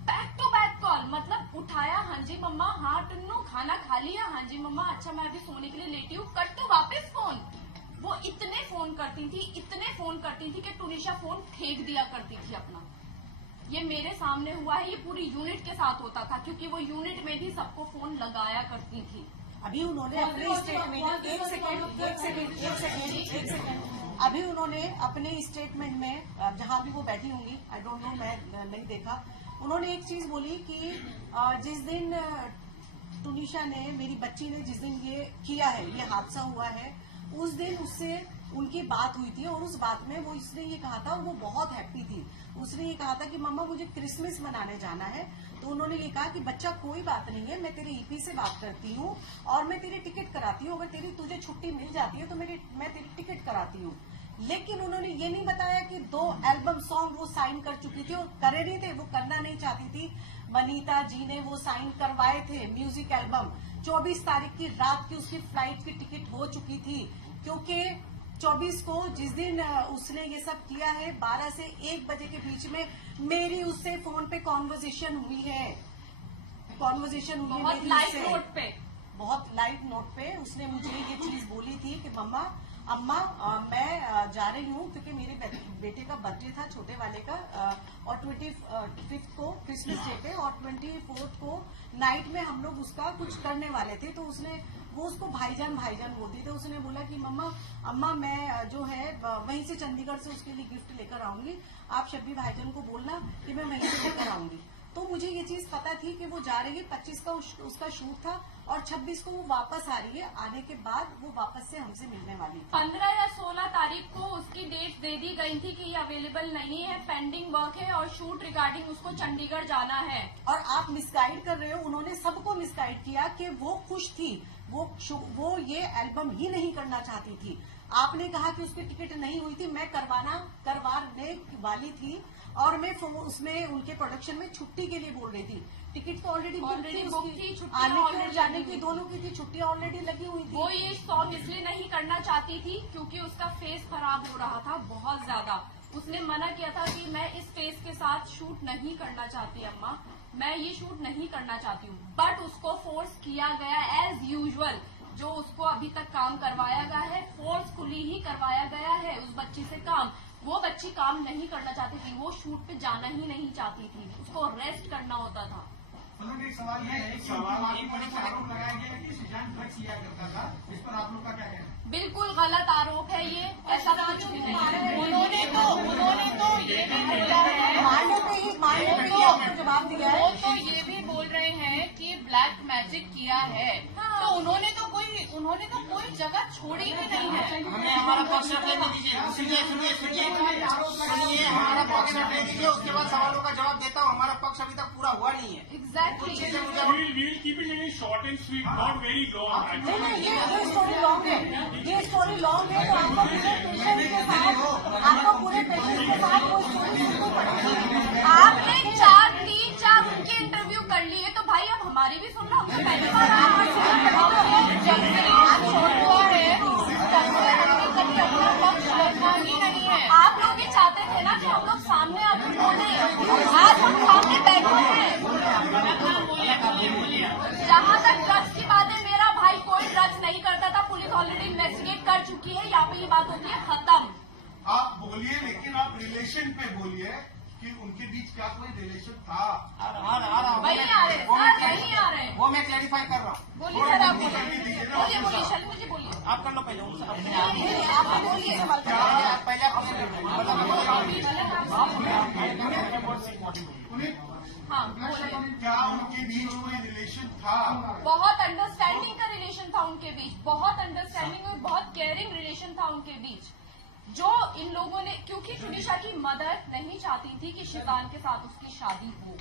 बैक टू बैक कॉल, मतलब उठाया, हाँ जी मम्मा, हाँ टुन्नू खाना खा लिया, हाँ जी मम्मा, अच्छा मैं अभी सोने के लिए लेटी हूँ, कट तो वापस फोन। वो इतने फोन करती थी कि टुनिशा फोन फेंक दिया करती थी अपना। ये मेरे सामने हुआ है, ये पूरी यूनिट के साथ होता था, क्योंकि वो यूनिट में भी सबको फोन लगाया करती थी। अभी उन्होंने अपने स्टेटमेंट एक सेकेंड अभी उन्होंने अपने स्टेटमेंट में, जहां भी वो बैठी होंगी, आई डोंट नो, मैं नहीं देखा, उन्होंने एक चीज बोली कि जिस दिन टुनिशा ने, मेरी बच्ची ने जिस दिन ये किया है, ये हादसा हुआ है, उस दिन उससे उनकी बात हुई थी और उस बात में वो इसने ये कहा था, वो बहुत हैप्पी थी, उसने ये कहा था कि मम्मा मुझे क्रिसमस मनाने जाना है। तो उन्होंने ये कहा कि बच्चा कोई बात नहीं है, मैं तेरे ईपी से बात करती हूँ और मैं तेरी टिकट कराती हूँ, अगर तुझे छुट्टी मिल जाती है तो मैं तेरी टिकट कराती हूँ। लेकिन उन्होंने ये नहीं बताया कि 2 एल्बम सॉन्ग वो साइन कर चुकी थी और करे नहीं थे, वो करना नहीं चाहती थी। वनीता जी ने वो साइन करवाए थे म्यूजिक एल्बम, 24 तारीख की रात की उसकी फ्लाइट की टिकट हो चुकी थी, क्योंकि 24 को जिस दिन उसने ये सब किया है, 12 से 1 बजे के बीच में मेरी उससे फोन पे कॉन्वर्जेशन हुई है, बहुत लाइट नोट पे, बहुत लाइट नोट पे उसने मुझे ये चीज बोली थी कि अम्मा मैं जा रही हूँ, क्योंकि मेरे बेटे का बर्थडे था, छोटे वाले का, और 25 को क्रिसमस डे पे और 24 को नाइट में हम लोग उसका कुछ करने वाले थे। तो वो उसको भाईजान बोलती थी। उसने बोला कि अम्मा मैं जो है वहीं से चंडीगढ़ से उसके लिए गिफ्ट लेकर आऊंगी, आप शब्बी भाईजान को बोलना कि मैं वहीं से लेकर आऊंगी। तो मुझे ये चीज पता थी कि वो जा रही है, 25 का उसका शूट था और 26 को वो वापस आ रही है, आने के बाद वो वापस से हमसे मिलने वाली थी। 15 या 16 तारीख को उसकी डेट दे दी गई थी कि ये अवेलेबल नहीं है, पेंडिंग वर्क है और शूट रिगार्डिंग उसको चंडीगढ़ जाना है। और आप मिसगाइड कर रहे हो, उन्होंने सबको मिसगाइड किया कि वो खुश थी, वो ये एल्बम ही नहीं करना चाहती थी। आपने कहा कि उसकी टिकट नहीं हुई थी, मैं करवाने वाली थी और मैं उसमें उनके प्रोडक्शन में छुट्टी के लिए बोल रही थी। टिकट तो ऑलरेडी बुक थी, आने की और जाने की दोनों की थी, छुट्टी ऑलरेडी लगी हुई थी। वो ये सॉन्ग इसलिए नहीं करना चाहती थी क्योंकि उसका फेस खराब हो रहा था बहुत ज्यादा। उसने मना किया था कि मैं इस फेस के साथ शूट नहीं करना चाहती अम्मा, मैं ये शूट नहीं करना चाहती हूँ। बट उसको फोर्स किया गया एज यूजुअल, जो उसको अभी तक काम करवाया गया है, फोर्सफुली ही करवाया गया है उस बच्ची से काम। वो बच्ची काम नहीं करना चाहती थी, वो शूट पे जाना ही नहीं चाहती थी, उसको रेस्ट करना होता था। एक सवाल ये है कि आरोप लगाया गया है कि सुजान ड्रग्स लिया करता था, इस पर आप लोग का क्या कहना है? बिल्कुल गलत आरोप है ये, ऐसा कुछ भी नहीं है। उन्होंने तो ये भी बोला है, मारने पे ही आपको जवाब दिया है। वो तो ये भी बोल रहे हैं कि ब्लैक मैजिक किया है, तो उन्होंने तो कोई जगह छोड़ी ही नहीं है। हमें हमारा पक्ष रखने दीजिए, सुनिए हमारा पक्ष रखने दीजिए, उसके बाद सवालों का जवाब देता हूँ। हमारा पक्ष अभी तक पूरा हुआ नहीं है। Exactly. We'll keep it in short and sweet, not very long. नहीं, ये स्टोरी लॉन्ग है, ये स्टोरी लॉन्ग है, तो आपको पूरे पेशेंट के साथ वो स्टोरी सुननी पड़ेगी। आपने 4 उनके इंटरव्यू कर लिए, तो भाई अब हमारी भी सुन लो। हमने पहली बार जब से आप छोड़ हुआ है, तब से हमने कभी अपना पक्ष रखा ही नहीं है। आप लोग ये चाहते थे ना कि हम लोग सामने आकर बोले, आज हम सामने बैठे हैं। जहाँ तक ड्रग्स की बात है, मेरा भाई कोई ड्रग्स नहीं करता था, पुलिस ऑलरेडी इन्वेस्टिगेट कर चुकी है, यहाँ पे ये बात होती है खत्म। आप बोलिए, लेकिन आप रिलेशन पे बोलिए कि उनके बीच क्या कोई रिलेशन था? वही आ रहे सर, वही आ रहे हैं। वो मैं क्लैरिफाई कर रहा हूँ। बोलिए सर, आप बोलिए शैली मुझे बोलिए। आप कर लो पहले उनसे, आप बोलिए हाँ बोलिए। क्या उनके बीच कोई रिलेशन था? बहुत अंडरस्टैंडिंग का रिलेशन था उनके बीच, बहुत अंडरस्टैंडिंग और बहुत केयरिंग रिलेशन था उनके बीच, जो इन लोगों ने, क्योंकि टुनिशा की मदर नहीं चाहती थी कि शिजान के साथ उसकी शादी हो,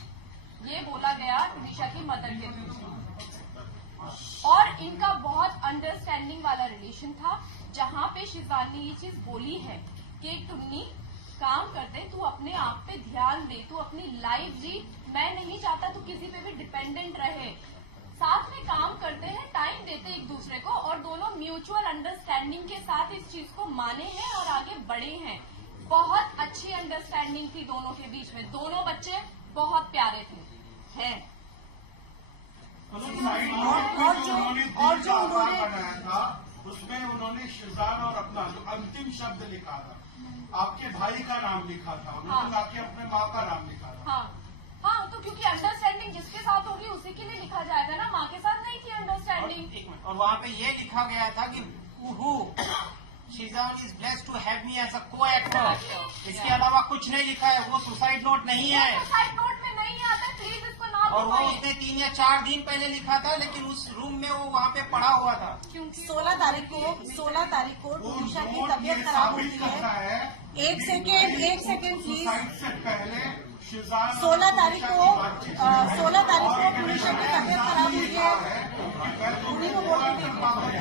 ये बोला गया टुनिशा की मदर के थ्रू, और इनका बहुत अंडरस्टैंडिंग वाला रिलेशन था, जहां पे शिजान ने ये चीज बोली है कि टुन्नी काम करते, तू अपने आप पे ध्यान दे, तू अपनी लाइफ जी, मैं नहीं चाहता तू किसी पे भी डिपेंडेंट रहे, साथ में काम करते हैं, टाइम देते एक दूसरे को, और दोनों म्यूचुअल अंडरस्टैंडिंग के साथ इस चीज को माने हैं और आगे बढ़े हैं। बहुत अच्छी अंडरस्टैंडिंग थी दोनों के बीच में। दोनों बच्चे बहुत प्यारे थे, हैं। और जो उन्होंने बनाया था उसमें उन्होंने शिजान और अपना जो अंतिम शब्द लिखा था, आपके भाई का नाम लिखा था, उन्होंने आपके अपने माँ का नाम लिखा था। हाँ हाँ, तो क्योंकि अंडरस्टैंडिंग जिसके साथ होगी उसी के लिए लिखा जाएगा ना, माँ के साथ नहीं थी अंडरस्टैंडिंग। एक मिनट, और वहाँ पे ये लिखा गया था कि Sheezan is blessed to have me as a co actor. इसके अलावा कुछ नहीं लिखा है, वो सुसाइड नोट नहीं है। सुसाइड नोट में नहीं आता, प्लीज इसको ना और वो बताइए। उसने 3 या 4 दिन पहले लिखा था, लेकिन उस रूम में वो वहाँ पे पड़ा हुआ था। 16 तारीख को तुनिशा की तबीयत खराब होती है। एक सेकेंड प्लीज। सुसाइड से पहले शिजान 16 तारीख को तुनिशा की तबीयत खराब हुई है। उन्हीं को बोलने दीजिए, पहले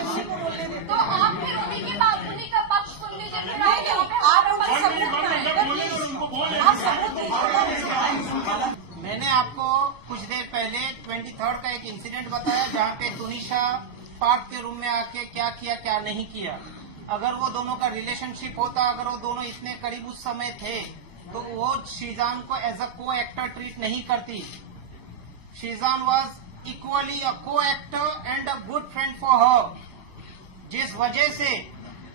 उन्हीं को बोलने दीजिए। तो आप फिर उन्हीं का पक्ष सुन लीजिए। फिर नहीं, यहाँ पे आप उनसे हमारे सबूत पास मांगिए, बोले और उनको बोले। आप सबूत दीजिए। मैंने आपको कुछ देर पहले 23rd का एक इंसिडेंट बताया, जहाँ पे तुनिशा पार्क के रूम में आके क्या किया क्या नहीं किया। अगर वो दोनों का रिलेशनशिप होता, अगर वो दोनों इतने करीब उस समय थे, तो वो शीजान को as a co actor treat नहीं करती। Sheezan was equally a co actor and a good friend for her. जिस वजह से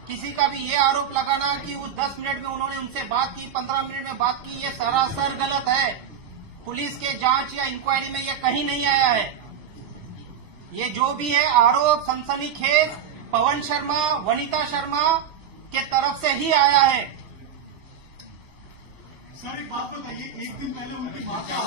किसी का भी ये आरोप लगाना कि उस 10 मिनट में उन्होंने उनसे बात की, 15 मिनट में बात की, ये सरासर गलत है। पुलिस के जांच या इंक्वायरी में ये कहीं नहीं आया है। ये जो भी है आरोप सनसनीखेज पवन शर्मा, वनिता शर्मा के तरफ से ही आया है। सर एक बात बताइए, एक दिन पहले उनकी बात क्या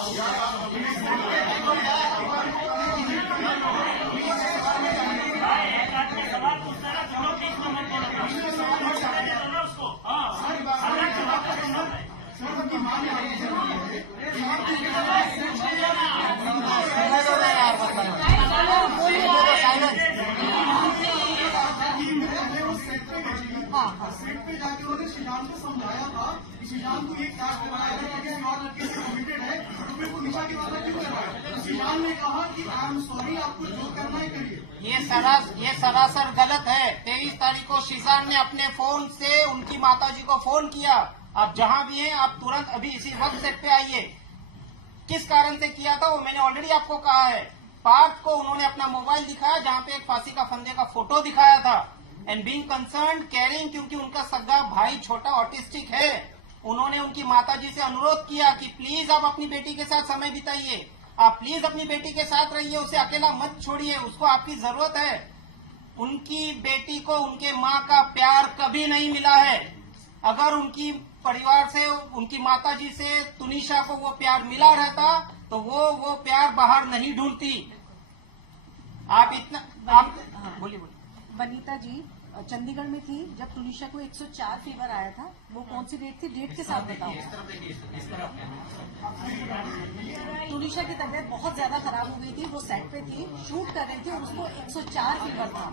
सेट पे जाके उन्होंने शिजान को समझाया था कि शिजान को ये क्या करवाया है, अगर और लड़के से कमिटेड है तो फिर वो निशा की बात क्यों कर रहा है। शिजान ने कहा कि आई एम सॉरी, आपको जो करना है करिए। ये सरासर गलत है। 23 तारीख को शीजान ने अपने फोन से उनकी माताजी को फोन किया, आप जहां भी हैं आप तुरंत अभी इसी वक्त सेट पे आइए। किस कारण से किया था वो मैंने ऑलरेडी आपको कहा है। पार्थ को उन्होंने अपना मोबाइल दिखाया, जहां पे एक फांसी का फंदे का फोटो दिखाया था। एंड बीइंग कंसर्न केयरिंग, क्योंकि उनका सगा भाई छोटा ऑटिस्टिक है, उन्होंने उनकी माताजी से अनुरोध किया कि प्लीज आप अपनी बेटी के साथ समय बिताइए, आप प्लीज अपनी बेटी के साथ रहिए, उसे अकेला मत छोड़िए, उसको आपकी जरूरत है। उनकी बेटी को उनके माँ का प्यार कभी नहीं मिला है। अगर उनकी परिवार से, उनकी माताजी से तुनिशा को वो प्यार मिला रहता तो वो प्यार बाहर नहीं ढूंढती। आप इतना बोलिए। वनीता जी चंडीगढ़ में थी जब तुनिशा को 104 फीवर आया था। वो कौन सी डेट थी, डेट के साथ बताओ। तुनिशा की तबीयत बहुत ज्यादा खराब हो गई थी, वो सेट पे थी, शूट कर रही थी और उसको 104 फीवर था।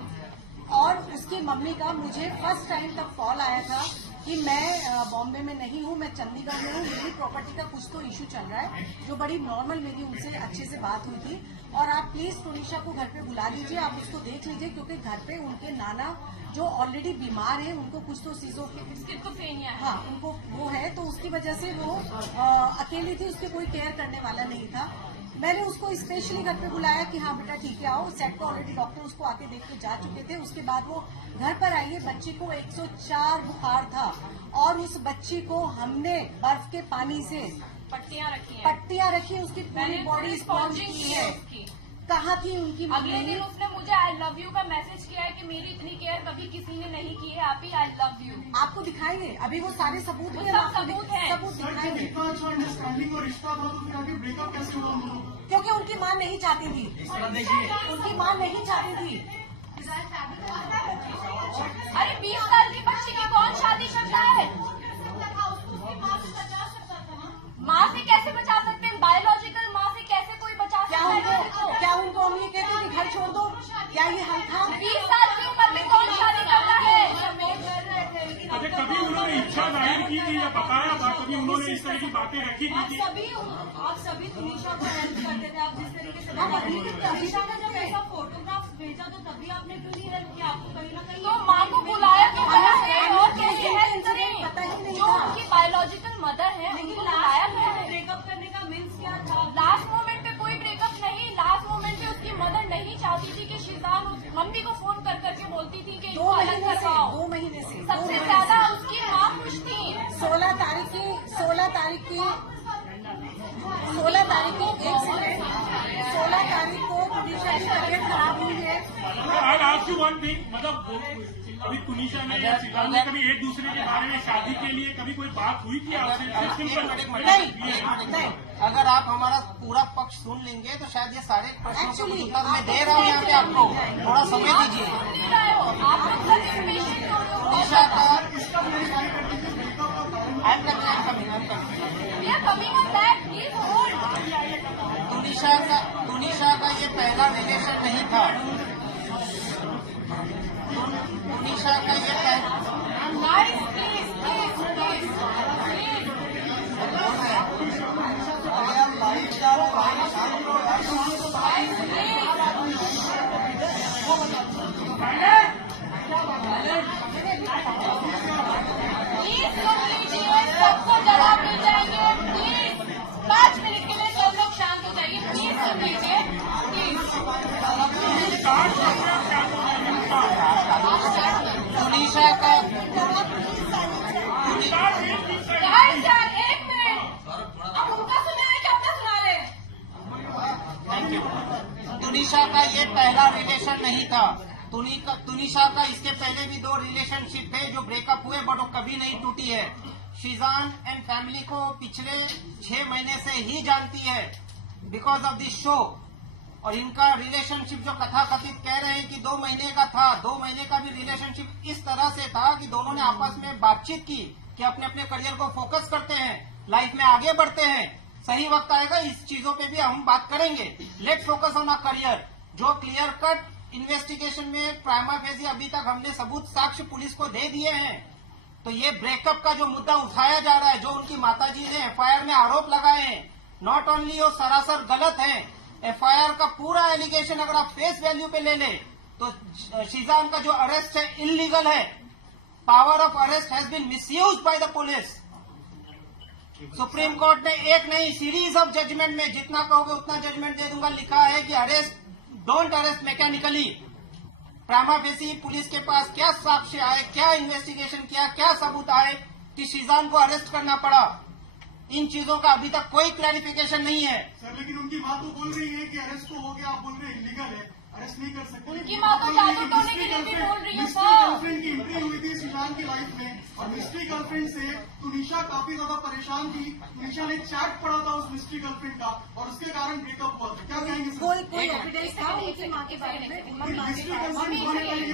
और उसकी मम्मी का मुझे फर्स्ट टाइम तक कॉल आया था कि मैं बॉम्बे में नहीं हूँ, मैं चंडीगढ़ में हूँ, मेरी प्रॉपर्टी का कुछ तो इशू चल रहा है, जो बड़ी नॉर्मल मेरी उनसे अच्छे से बात हुई थी। और आप प्लीज तुनिशा को घर पे बुला लीजिए, आप उसको देख लीजिए, क्योंकि घर पे उनके नाना जो ऑलरेडी बीमार है, उनको कुछ तो चीजों की स्किज़ोफ्रेनिया है। हाँ उनको वो है, तो उसकी वजह से वो अकेली थी, उसके कोई केयर करने वाला नहीं था। मैंने उसको स्पेशली घर पे बुलाया कि हाँ बेटा ठीक है आओ। सेट पे ऑलरेडी डॉक्टर उसको आके देख के जा चुके थे। उसके बाद वो घर पर आई है। बच्ची को 104 बुखार था और उस बच्ची को हमने बर्फ के पानी से पट्टियां रखी है, उसकी पूरी बॉडी स्पॉन्ज की है। कहाँ थी उनकी अगले दिन उसने मुझे आई लव यू का मैसेज किया है कि मेरी इतनी केयर कभी किसी ने नहीं की है, आप ही आई लव यू। आपको दिखाएंगे, अभी वो सारे सबूत वो हैं, सब आपको सबूत हैं। सबूत सर जब दिखाएंगे। इतना अच्छा अंडरस्टैंडिंग और रिश्ता था तो फिर आगे ब्रेकअप कैसे हुआ हम लोग? क्योंकि उनकी माँ नहीं चाहती थी, उनकी माँ नहीं चाहती थी। अरे 20 साल की बच्ची की कौन शादी करता है? माँ से कैसे बचा सकते हैं? बायोलॉजिकल माँ से कैसे कोई बचा सकता है? क्या उनको हम ये कहते हैं कि घर छोड़ दो? क्या ये हल था? 20 साल की उम्र में कौन शादी करता है? अरे कभी उन्होंने इच्छा जाहिर की थी या बताया था, कभी उन्होंने इस तरह की बातें रखी थी? आप सभी तुनिशा को हेल्प करते थे, आप जिस तरीके से तुनिशा ने जब ऐसा फोटोग्राफ भेजा तो तभी आपने क्यों नहीं हेल्प किया? आपको कहीं ना कहीं तो माँ को बुलाया तो और कैसे तारीख को तुनिशा की तबीयत खराब हुई है। I ask you one thing, मतलब अभी तुनिशा ने या शिजान ने कभी एक दूसरे के बारे में शादी के लिए कभी कोई बात हुई थी आपसे? नहीं, अगर आप हमारा पूरा पक्ष सुन लेंगे तो शायद ये सारे प्रश्नों के उत्तर मैं दे रहा हूँ यहाँ पे आपको, थोड़ा समय दीजिए। तुनिशा का तुनिशा का ये पहला रिलेशन नहीं था। तुनिशा का ये सबको जवाब मिल जाएंगे। प्लीज 5 मिनट के लिए सब लोग शांत हो जाइए। प्लीज सुन लीजिए, प्लीज। तुनिशा का यार 1 मिनट, अब उनका सुना है कि अपना सुना रहे? तुनिशा का ये पहला रिलेशन नहीं था। तुनिशा का इसके पहले भी 2 रिलेशनशिप थे जो ब्रेकअप हुए, बट वो कभी नहीं टूटी है। शिजान एंड फैमिली को पिछले 6 महीने से ही जानती है बिकॉज ऑफ दिस शो। और इनका रिलेशनशिप जो कथाकथित कह रहे हैं कि 2 महीने का था, 2 महीने का भी रिलेशनशिप इस तरह से था कि दोनों ने आपस में बातचीत की कि अपने अपने करियर को फोकस करते हैं, लाइफ में आगे बढ़ते हैं। सही वक्त आएगा, इस चीजों पे भी हम बात करेंगे। Let focus on our career. जो क्लियर कट इन्वेस्टिगेशन में प्राइमा फेसी अभी तक हमने सबूत साक्ष्य पुलिस को दे दिए हैं। तो ये ब्रेकअप का जो मुद्दा उठाया जा रहा है, जो उनकी माताजी ने एफआईआर में आरोप लगाए हैं, नॉट ओनली वो सरासर गलत है। एफआईआर का पूरा एलिगेशन अगर आप फेस वैल्यू पे ले लें तो शिजान का जो अरेस्ट है इलीगल है। Power of arrest has been misuse by the police. Supreme Court ने एक नहीं सीरीज ऑफ जजमेंट में, जितना कहोगे उतना जजमेंट दे दूंगा, लिखा है कि arrest don't arrest mechanically. Prima facie police के पास क्या साक्ष्य आए, क्या इन्वेस्टिगेशन किया, क्या सबूत आए कि शिजान को अरेस्ट करना पड़ा, इन चीजों का अभी तक कोई क्लैरिफिकेशन नहीं है। सर लेकिन उनकी माँ तो बोल रही है कि अरेस्ट तो हो गया, आप बोल रहे हैं इलीगल है, अरेस्ट नहीं कर सकते। उनकी माँ तो जादू टोने के लिए भी बोल रही है मिस्ट्री सर। गर्लफ्रेंड की एंट्री हुई थी शिजान की लाइफ में, और मिस्ट्री गर्लफ्रेंड से तुनिशा काफी ज्यादा परेशान थी। तुनिशा ने चैट पढ़ा था उस मिस्ट्री गर्लफ्रेंड का और उसके कारण ब्रेकअप हुआ था। क्या कहेंगे सर? कोई एविडेंस था उनकी माँ के बारे में? मिस्ट्री गर्लफ्रेंड होने वाली ये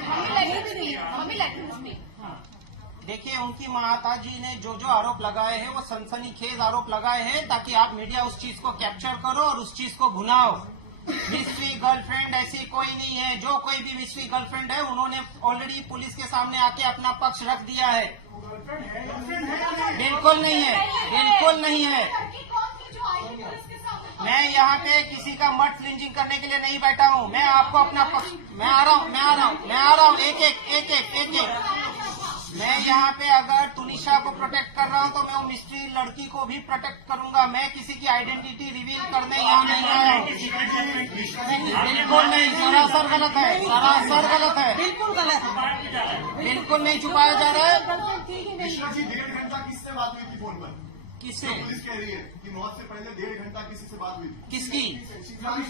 देखिए, उनकी माताजी ने जो जो आरोप लगाए हैं वो सनसनीखेज आरोप लगाए हैं ताकि आप मीडिया उस चीज को कैप्चर करो और उस चीज को भुनाओ। मिस्ट्री गर्लफ्रेंड ऐसी कोई नहीं है। जो कोई भी मिस्ट्री गर्लफ्रेंड है उन्होंने ऑलरेडी पुलिस के सामने आके अपना पक्ष रख दिया है। बिल्कुल नहीं है, बिल्कुल नहीं है। मैं यहाँ पे किसी का मत फ्लिंचिंग करने के लिए नहीं बैठा हूँ। मैं आपको अपना पक्ष, मैं आ रहा हूँ एक मैं यहाँ पे अगर तुनिशा को प्रोटेक्ट कर रहा हूँ तो मैं वो मिस्ट्री लड़की को भी प्रोटेक्ट करूंगा। मैं किसी की आइडेंटिटी रिवील करने यहाँ नहीं आया हूँ। बिल्कुल नहीं, सरासर गलत है, सरासर गलत है, बिल्कुल गलत है। बिल्कुल नहीं छुपाया जा रहा है। मिश्रा जी 1.5 घंटा किससे बात हुई थी फोन पर? किससे? पुलिस कह रही है कि मौत से पहले 1.5 घंटा किसी से बात हुई थी। किसकी? शिजान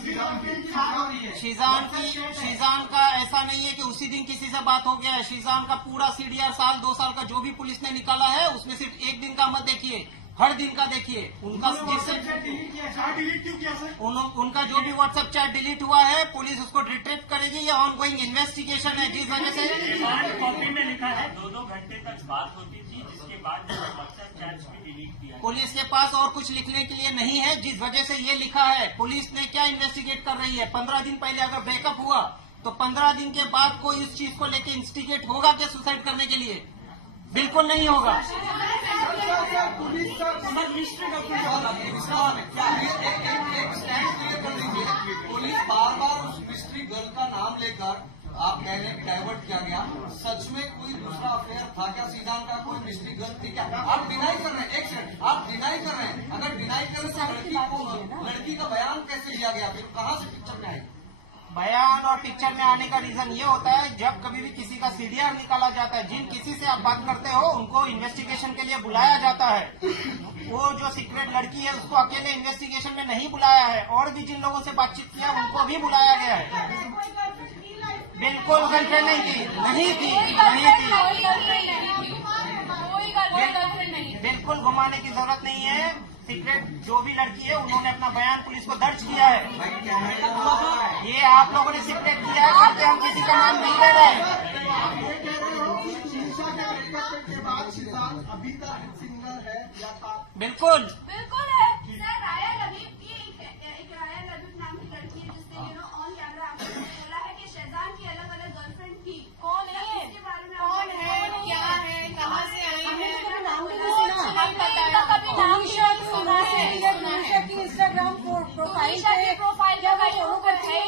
की। शिजान का ऐसा नहीं है कि उसी दिन किसी से बात हो गया है। शिजान का पूरा सीडीआर साल 2 साल का जो भी पुलिस ने निकाला है उसमें सिर्फ एक दिन का मत देखिए, हर दिन का देखिए। उनका जिससे डिलीट क्यों किया सर? उनका जो भी व्हाट्सएप चैट डिलीट हुआ है पुलिस उसको रिट्रीव करेगी। ये ऑनगोइंग इन्वेस्टिगेशन है, जिस वजह से कॉपी में लिखा है 2-2 घंटे तक बात होती थी, जिसके बाद व्हाट्सएप चैट भी डिलीट किया। पुलिस के पास और कुछ लिखने के लिए नहीं है, जिस वजह से ये लिखा है। पुलिस ने क्या इन्वेस्टिगेट कर रही है? 15 दिन पहले अगर ब्रेकअप हुआ तो 15 दिन के बाद कोई इस चीज को लेके इंस्टिगेट होगा क्या सुसाइड करने के लिए? बिल्कुल नहीं होगा। पुलिस बार बार उस मिस्ट्री गर्ल का नाम लेकर आप कह रहे हैं डाइवर्ट किया गया। सच में कोई दूसरा अफेयर था क्या शिजान का? कोई मिस्ट्री गर्ल थी क्या? आप डिनाई कर रहे हैं, एक सेकंड, आप डिनाई कर रहे हैं। अगर डिनाई कर रहे तो लड़की का बयान कैसे लिया गया? फिर कहाँ से पिक्चर में आई? बयान और पिक्चर में आने का रीजन ये होता है जब कभी भी किसी का सीडीआर निकाला जाता है, जिन किसी से आप बात करते हो उनको इन्वेस्टिगेशन के लिए बुलाया जाता है। वो जो सीक्रेट लड़की है उसको अकेले इन्वेस्टिगेशन में नहीं बुलाया है, और भी जिन लोगों से बातचीत किया उनको भी बुलाया गया है। बिल्कुल गर्लफ्रेंड नहीं की, नहीं की, नहीं की। कोई गर्लफ्रेंड नहीं है। बिल्कुल घुमाने की जरूरत नहीं है। सीक्रेट जो भी लड़की है उन्होंने अपना बयान पुलिस को दर्ज किया है। ये आप लोगों ने सीक्रेट किया है करके हम किसी का नाम नहीं ले रहे। आप ये कह रहे हो कि शीशा के ब्रेकअप के बाद शिजान अभी तक सिंगल है या था? बिल्कुल बिल्कुल है। सर राया लबीब की एक राया लबीब नाम की लड़की है जिसने ऑन कैमरा आपको बोला है कि शहजान की अलग अलग गर्लफ्रेंड थी। कौन है? इसके बारे में कौन है, क्या है, कहाँ से आई है, हमने नाम भी नहीं सुना। हमने इनका कभी नाम भी नहीं सुना है। तुनिशा की इंस्टाग्राम प्रोफाइल तुनिशा की प्रोफाइल क्या का वो फॉलो करती है?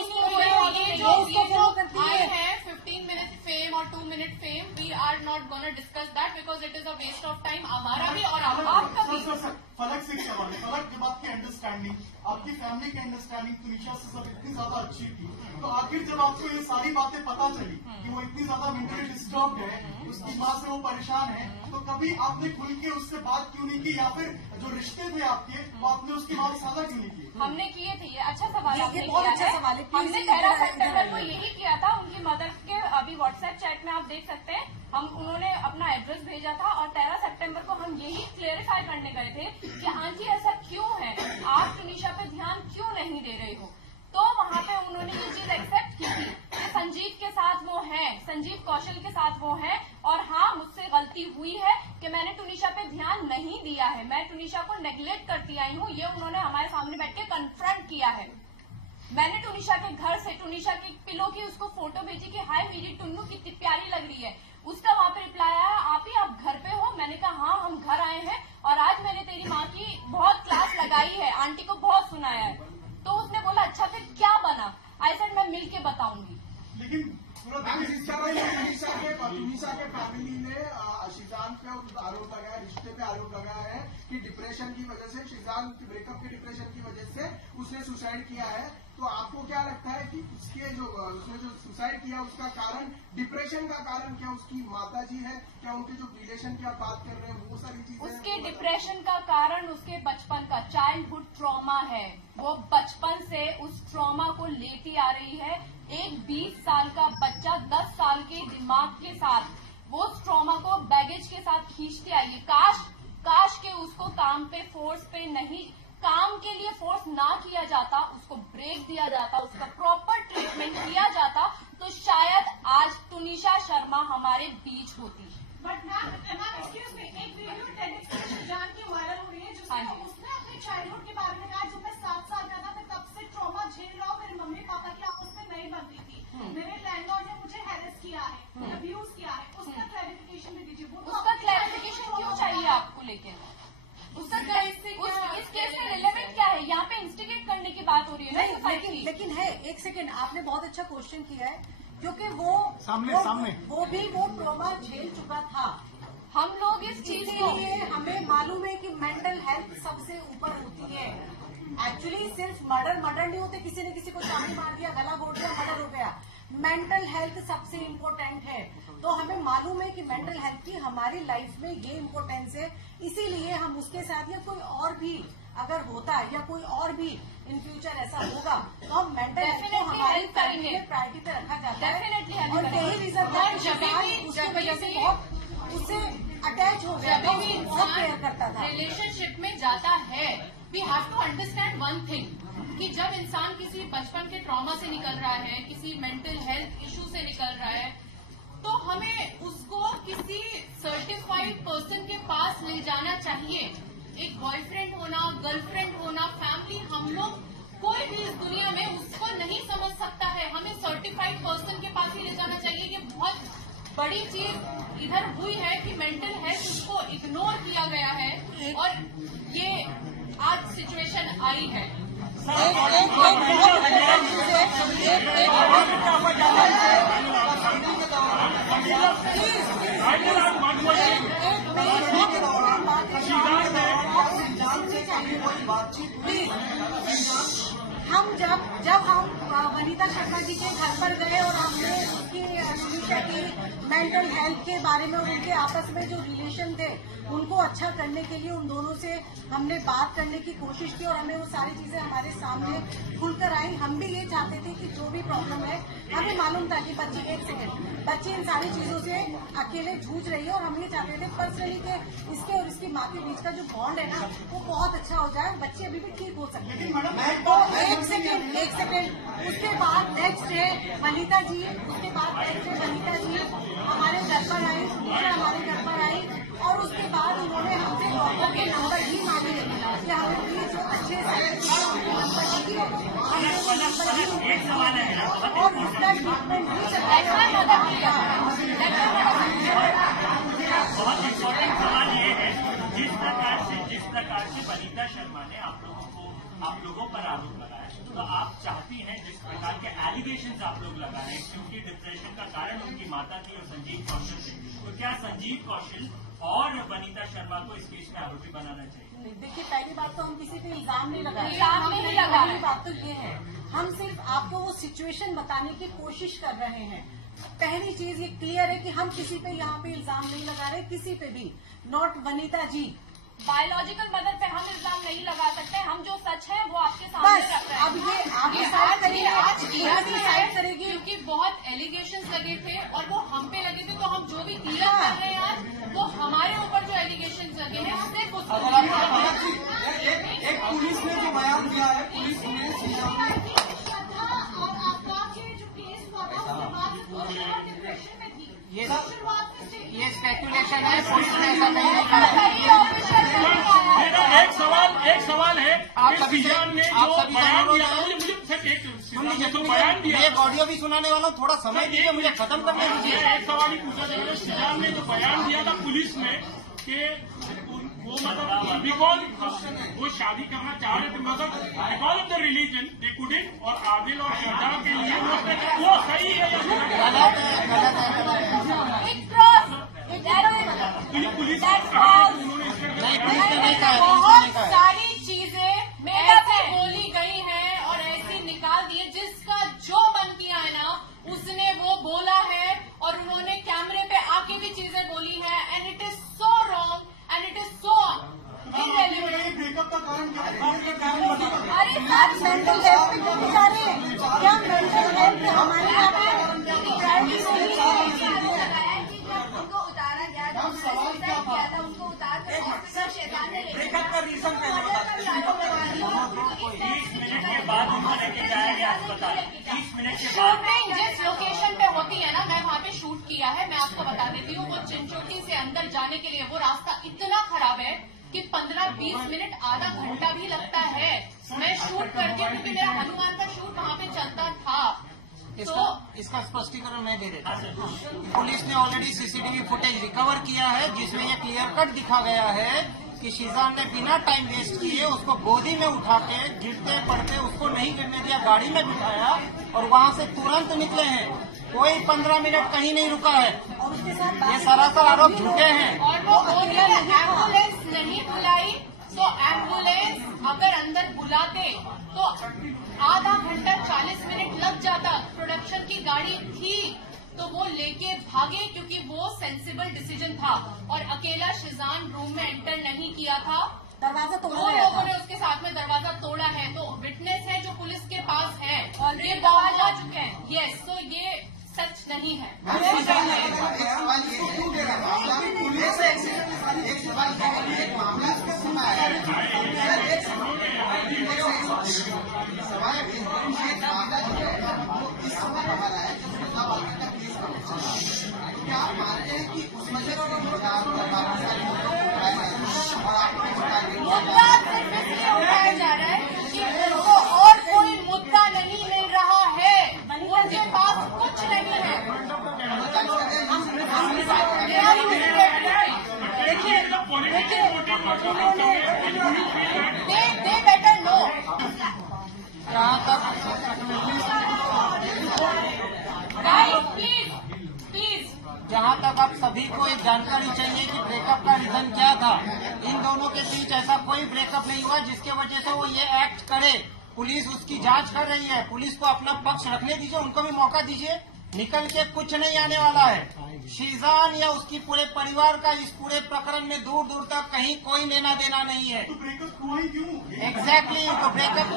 ये जो उसको फॉलो करती आई है। है 15 मिनट फेम और 2 minute fame, we are not gonna discuss that because it is a waste of time हमारा भी और आपका भी। सर, फलक से क्या बात है? फलक के बाद की अंडरस्टैंडिंग, आपकी फैमिली की अंडरस्टैंडिंग तुनिशा से सब इतनी ज्यादा अच्छी थी, तो आखिर जब आपको ये सारी बातें पता चली कि वो इतनी ज्यादा मेंटली डिस्टर्ब है, उसकी माँ से वो परेशान है, तो कभी आपने खुल के उससे बात क्यों नहीं की, या फिर जो रिश्ते थे आपके वो आपने उसकी बात साझा क्यों नहीं की? हमने किए थे। ये अच्छा सवाल ये आपने बहुत किया अच्छा सवाल है। Please हमने इधर 13 इधर सितंबर को आइए। यही किया था। उनकी मदर के अभी व्हाट्सएप चैट में आप देख सकते हैं, उन्होंने अपना एड्रेस भेजा था और 13 सितंबर को हम यही क्लेरिफाई करने गए थे कि आंटी ऐसा क्यों है, आप तुनिशा पे ध्यान क्यों नहीं दे रहे हो। तो वहाँ पे उन्होंने ये चीज एक्सेप्ट की थी कि संजीव के साथ वो है, संजीव कौशल के साथ वो है, और हाँ मुझसे गलती हुई है कि मैंने तुनिशा पे ध्यान नहीं दिया है, मैं तुनिशा को नेग्लेक्ट करती आई हूँ। ये उन्होंने हमारे सामने बैठ के कन्फ्रंट किया है। मैंने तुनिशा के घर से तुनिशा की पिलो की उसको फोटो भेजी कि हाय मेरी टुन्नू कितनी प्यारी लग रही है। उसका वहाँ पे रिप्लाई आया, आप घर पे हो? मैंने कहा हाँ हम घर आए हैं और आज मैंने तेरी माँ की बहुत क्लास लगाई है, आंटी को बहुत सुनाया है। तो उसने बोला अच्छा फिर क्या बना? आई सेड मैं मिल के बताऊंगी। लेकिन तुनिशा के फैमिली ने शिजान पे आरोप लगाया, रिश्ते पे आरोप लगाया है कि डिप्रेशन की वजह से, शिजान की ब्रेकअप के डिप्रेशन की वजह से उसने सुसाइड किया है। तो आपको क्या लगता है कि उसने जो सुसाइड किया उसका कारण, डिप्रेशन का कारण क्या उसकी माता जी है, क्या उनके जो रिलेशन की आप बात कर रहे हैं वो सारी चीजें? उसके डिप्रेशन का कारण उसके बचपन का चाइल्डहुड ट्रॉमा है। वो बचपन से उस ट्रॉमा को लेती आ रही है। एक 20 साल का बच्चा 10 साल के दिमाग के साथ वो उस ट्रॉमा को बैगेज के साथ खींचती आई है। काश के उसको काम पे फोर्स पे नहीं, काम के लिए फोर्स ना किया जाता, उसको ब्रेक दिया जाता, उसका प्रॉपर ट्रीटमेंट किया जाता, तो शायद आज तुनिशा शर्मा हमारे बीच होती। बट मैम एक्सक्यूज मी, एक वीडियो टेनिक्स पे शिजान की वायरल हो रही है हाँ जिसमें जी। उसने अपने चाइल्डहुड के बारे में कहा, जब मैं 7 साल का था मैं तब से ट्रॉमा झेल रहा हूँ, मेरे मम्मी पापा की आपस में नहीं बनती थी, मेरे लैंडलॉर्ड ने मुझे हैरेस किया है, अब्यूज किया है। उसका क्लैरिफिकेशन भी दीजिए। वो तो उसका क्लैरिफिकेशन क्यों चाहिए आपको? लेकिन उसका इस केस में रिलेवेंट क्या है? यहाँ पे इंस्टिगेट करने की बात हो रही है ना नहीं, सोसाइटी की। लेकिन है, एक सेकेंड, आपने बहुत अच्छा क्वेश्चन किया है, क्योंकि वो भी वो ट्रॉमा झेल चुका था। हम लोग इस चीज को इसीलिए हमें मालूम है कि मेंटल हेल्थ सबसे ऊपर होती है। एक्चुअली सिर्फ मर्डर नहीं होते, किसी ने किसी को चाबी मार दिया, गला घोट दिया, मर्डर हो गया। मेंटल हेल्थ सबसे इम्पोर्टेंट है। तो हमें मालूम है कि मेंटल हेल्थ की हमारी लाइफ में ये इम्पोर्टेंस है, इसीलिए हम उसके साथ, या कोई और भी अगर होता है या कोई और भी इन फ्यूचर ऐसा होगा, तो हम मेंटल हेल्थ को Definitely हमारी help करेंगे। प्रायोरिटी पे रखा जाता है। Definitely help और करेंगे। यही रीजन और जब भी उसकी वजह से बहुत उससे अटैच हो गया जब था, भी उसको बहुत केयर करता इंसान था। रिलेशनशिप में जाता है, we have to understand one thing कि जब इंसान किसी बचपन के ट्रॉमा से निकल रहा है, किसी मेंटल हेल्थ इशू से निकल रहा है, तो हमें उसको किसी सर्टिफाइड पर्सन के पास ले जाना चाहिए। एक बॉयफ्रेंड होना, गर्लफ्रेंड होना, फैमिली, हम लोग कोई भी इस दुनिया में उसको नहीं समझ सकता है। हमें सर्टिफाइड पर्सन के पास ही ले जाना चाहिए। ये बहुत बड़ी चीज इधर हुई है कि मेंटल हेल्थ उसको इग्नोर किया गया है और ये आज सिचुएशन आई है। हम जब हम वनिता शर्मा जी के घर पर गए और हमने उसकी है कि मेंटल हेल्थ के बारे में और उनके आपस में जो रिलेशन थे उनको अच्छा करने के लिए उन दोनों से हमने बात करने की कोशिश की और हमें वो सारी चीजें हमारे सामने खुलकर आई। हम भी ये चाहते थे कि जो भी प्रॉब्लम है, हमें मालूम था कि बच्ची इन सारी चीजों से अकेले जूझ रही है और हम ये चाहते थे पर्सनली के इसके और इसकी माँ के बीच का जो बॉन्ड है ना वो बहुत अच्छा हो जाए, बच्चे अभी भी ठीक हो सकते हैं। तो एक सेकेंड उसके बाद नेक्स्ट है वनिता जी, हमारे घर पर आई, हमारे घर पर आई और उसके बाद उन्होंने हमसे डॉक्टर के नंबर ही मांगे कि हमें प्लीज अच्छे से और उसका ट्रीटमेंट भी चलाया। बहुत इम्पोर्टेंट सवाल ये है, जिस प्रकार से वनिता शर्मा ने आप लोगों पर आरोप लगाया, तो आप चाहती हैं जिस प्रकार के एलिगेशंस आप लोग लगा रहे हैं, क्योंकि डिप्रेशन का कारण उनकी माता थी और संजीव कौशल थे, तो क्या संजीव कौशल और वनिता शर्मा को इस केस में आरोपी बनाना चाहिए? देखिए, पहली बात तो हम किसी पे इल्जाम नहीं लगा पहली बात तो ये है, हम सिर्फ आपको वो सिचुएशन बताने की कोशिश कर रहे हैं। पहली चीज ये क्लियर है कि हम किसी पे यहाँ पे इल्जाम नहीं लगा रहे, किसी पे भी, not Vanita ji. Biological mother पे हम इल्जाम नहीं लगा सकते, हम जो सच है वो आपके सामने बस रख रहे हैं। अब ये आप डिसाइड करिए, आज क्लियर डिसाइड करेगी क्योंकि बहुत एलिगेशंस लगे थे और वो हम पे लगे थे, तो हम जो भी क्लियर कर रहे हैं आज वो हमारे ऊपर जो एलिगेशंस लगे हैं सिर्फ उसको एक पुलिस ने जो बयान दिया है, पुलिस ने श्रद्धा और आपका के जो केस हुआ था उसके बाद वो बहुत डिप्रेशन में थी। ये स्पेकुलेशन है, पुलिस ने ऐसा नहीं कहा। मेरा एक सवाल है, सीजान ने जो बयान दिया, मुझे सिर्फ एक बयान दिया, एक ऑडियो भी सुनाने वाला हूँ, थोड़ा समय दीजिए, मुझे खत्म करने दीजिए। एक सवाल ही पूछा जाएगा, सीजान ने जो बयान दिया था पुलिस में कि वो मतलब बिकॉज वो शादी करना चाह रहे थे, मगर because of the religion they couldn't, और आदिल और श्रद्धा के लिए वो सही है या गलत है। तो ये पुलिस ने कहा, उन्होंने इसका नहीं, पुलिस ने नहीं कहा, बहुत सारी चीजें ऐसे बोली गई हैं और ऐसे निकाल दिए, जिसका जो मन किया है ना उसने वो बोला है और उन्होंने कैमरे पे आके भी चीजें बोली है, and it is so wrong and it is so irrelevant. Breakup का कारण क्या है? अरे आप मेंटल हेल्थ पे क्यों जा रहे हैं? क्या मेंटल हेल्थ हमारे यहाँ पे उनको उतारा गया था, उन्होंने सुसाइड किया था, उनको उतार कर हॉस्पिटल शैतान ने ब्रेकअप का रीजन पहले बता 30 मिनट के बाद उनको लेके जाया गया अस्पताल। 30 मिनट के बाद शूटिंग जिस लोकेशन पे होती है ना, मैं वहाँ पे शूट किया है, मैं आपको बता देती हूँ, वो चिंचोटी से अंदर जाने के लिए वो रास्ता इतना खराब है कि 15-20 मिनट आधा घंटा भी लगता है। मैं शूट करके, क्योंकि मेरा हनुमान का शूट वहाँ पे चलता था। इसका स्पष्टीकरण मैं दे देता हूँ। पुलिस ने ऑलरेडी सीसीटीवी फुटेज रिकवर किया है, जिसमें ये क्लियर कट दिखा गया है कि शीजान ने बिना टाइम वेस्ट किए उसको गोदी में उठा के गिरते पड़ते उसको नहीं गिरने दिया, गाड़ी में बिठाया और वहाँ से तुरंत निकले हैं। कोई 15 मिनट कहीं नहीं रुका है। और उसके साथ ये सरासर आरोप झूठे हैं। और वो बोली एम्बुलेंस नहीं बुलाई, तो एम्बुलेंस अगर अंदर बुलाते तो आधा घंटा 40 मिनट लग जाता। प्रोडक्शन की गाड़ी थी तो वो लेके भागे, क्योंकि वो सेंसिबल डिसीजन था और अकेला शीजान रूम में एंटर नहीं किया था, दरवाजा दो तोड़ा गया लोगों ने था। उसके साथ में दरवाजा तोड़ा है। तो विटनेस है जो पुलिस के पास है और ये गवाह गवाह आ चुके हैं। यस, तो ये सच नहीं है। एक सवाल ये है, क्यों दे रहा है मामला? पुलिस एक सवाल है, एक मामला किसमें आया है? एक सवाल एक मामला जो है वो इस समय बाहर आया है, जिसमें बाकी का केस का क्या आप मानते हैं कि उस वजह से काफी सारे लोगों को उठाया है और आपको मुद्दा सिर्फ इसलिए उठाया जा रहा है कि उनको और कोई मुद्दा नहीं मिल रहा है, उनके पास कुछ नहीं है। दे बेटर नो। प्लीज जहाँ तक आप सभी को एक जानकारी चाहिए कि ब्रेकअप का रीजन क्या था। इन दोनों के बीच ऐसा कोई ब्रेकअप नहीं हुआ जिसके वजह से वो ये एक्ट करे। पुलिस उसकी जांच कर रही है, पुलिस को अपना पक्ष रखने दीजिए, उनको भी मौका दीजिए। निकल के कुछ नहीं आने वाला है। शीजान या उसकी पूरे परिवार का इस पूरे प्रकरण में दूर दूर तक कहीं कोई लेना देना नहीं है। तो ब्रेकअप हुआ ही क्यों? एग्जैक्टली तो ब्रेकअप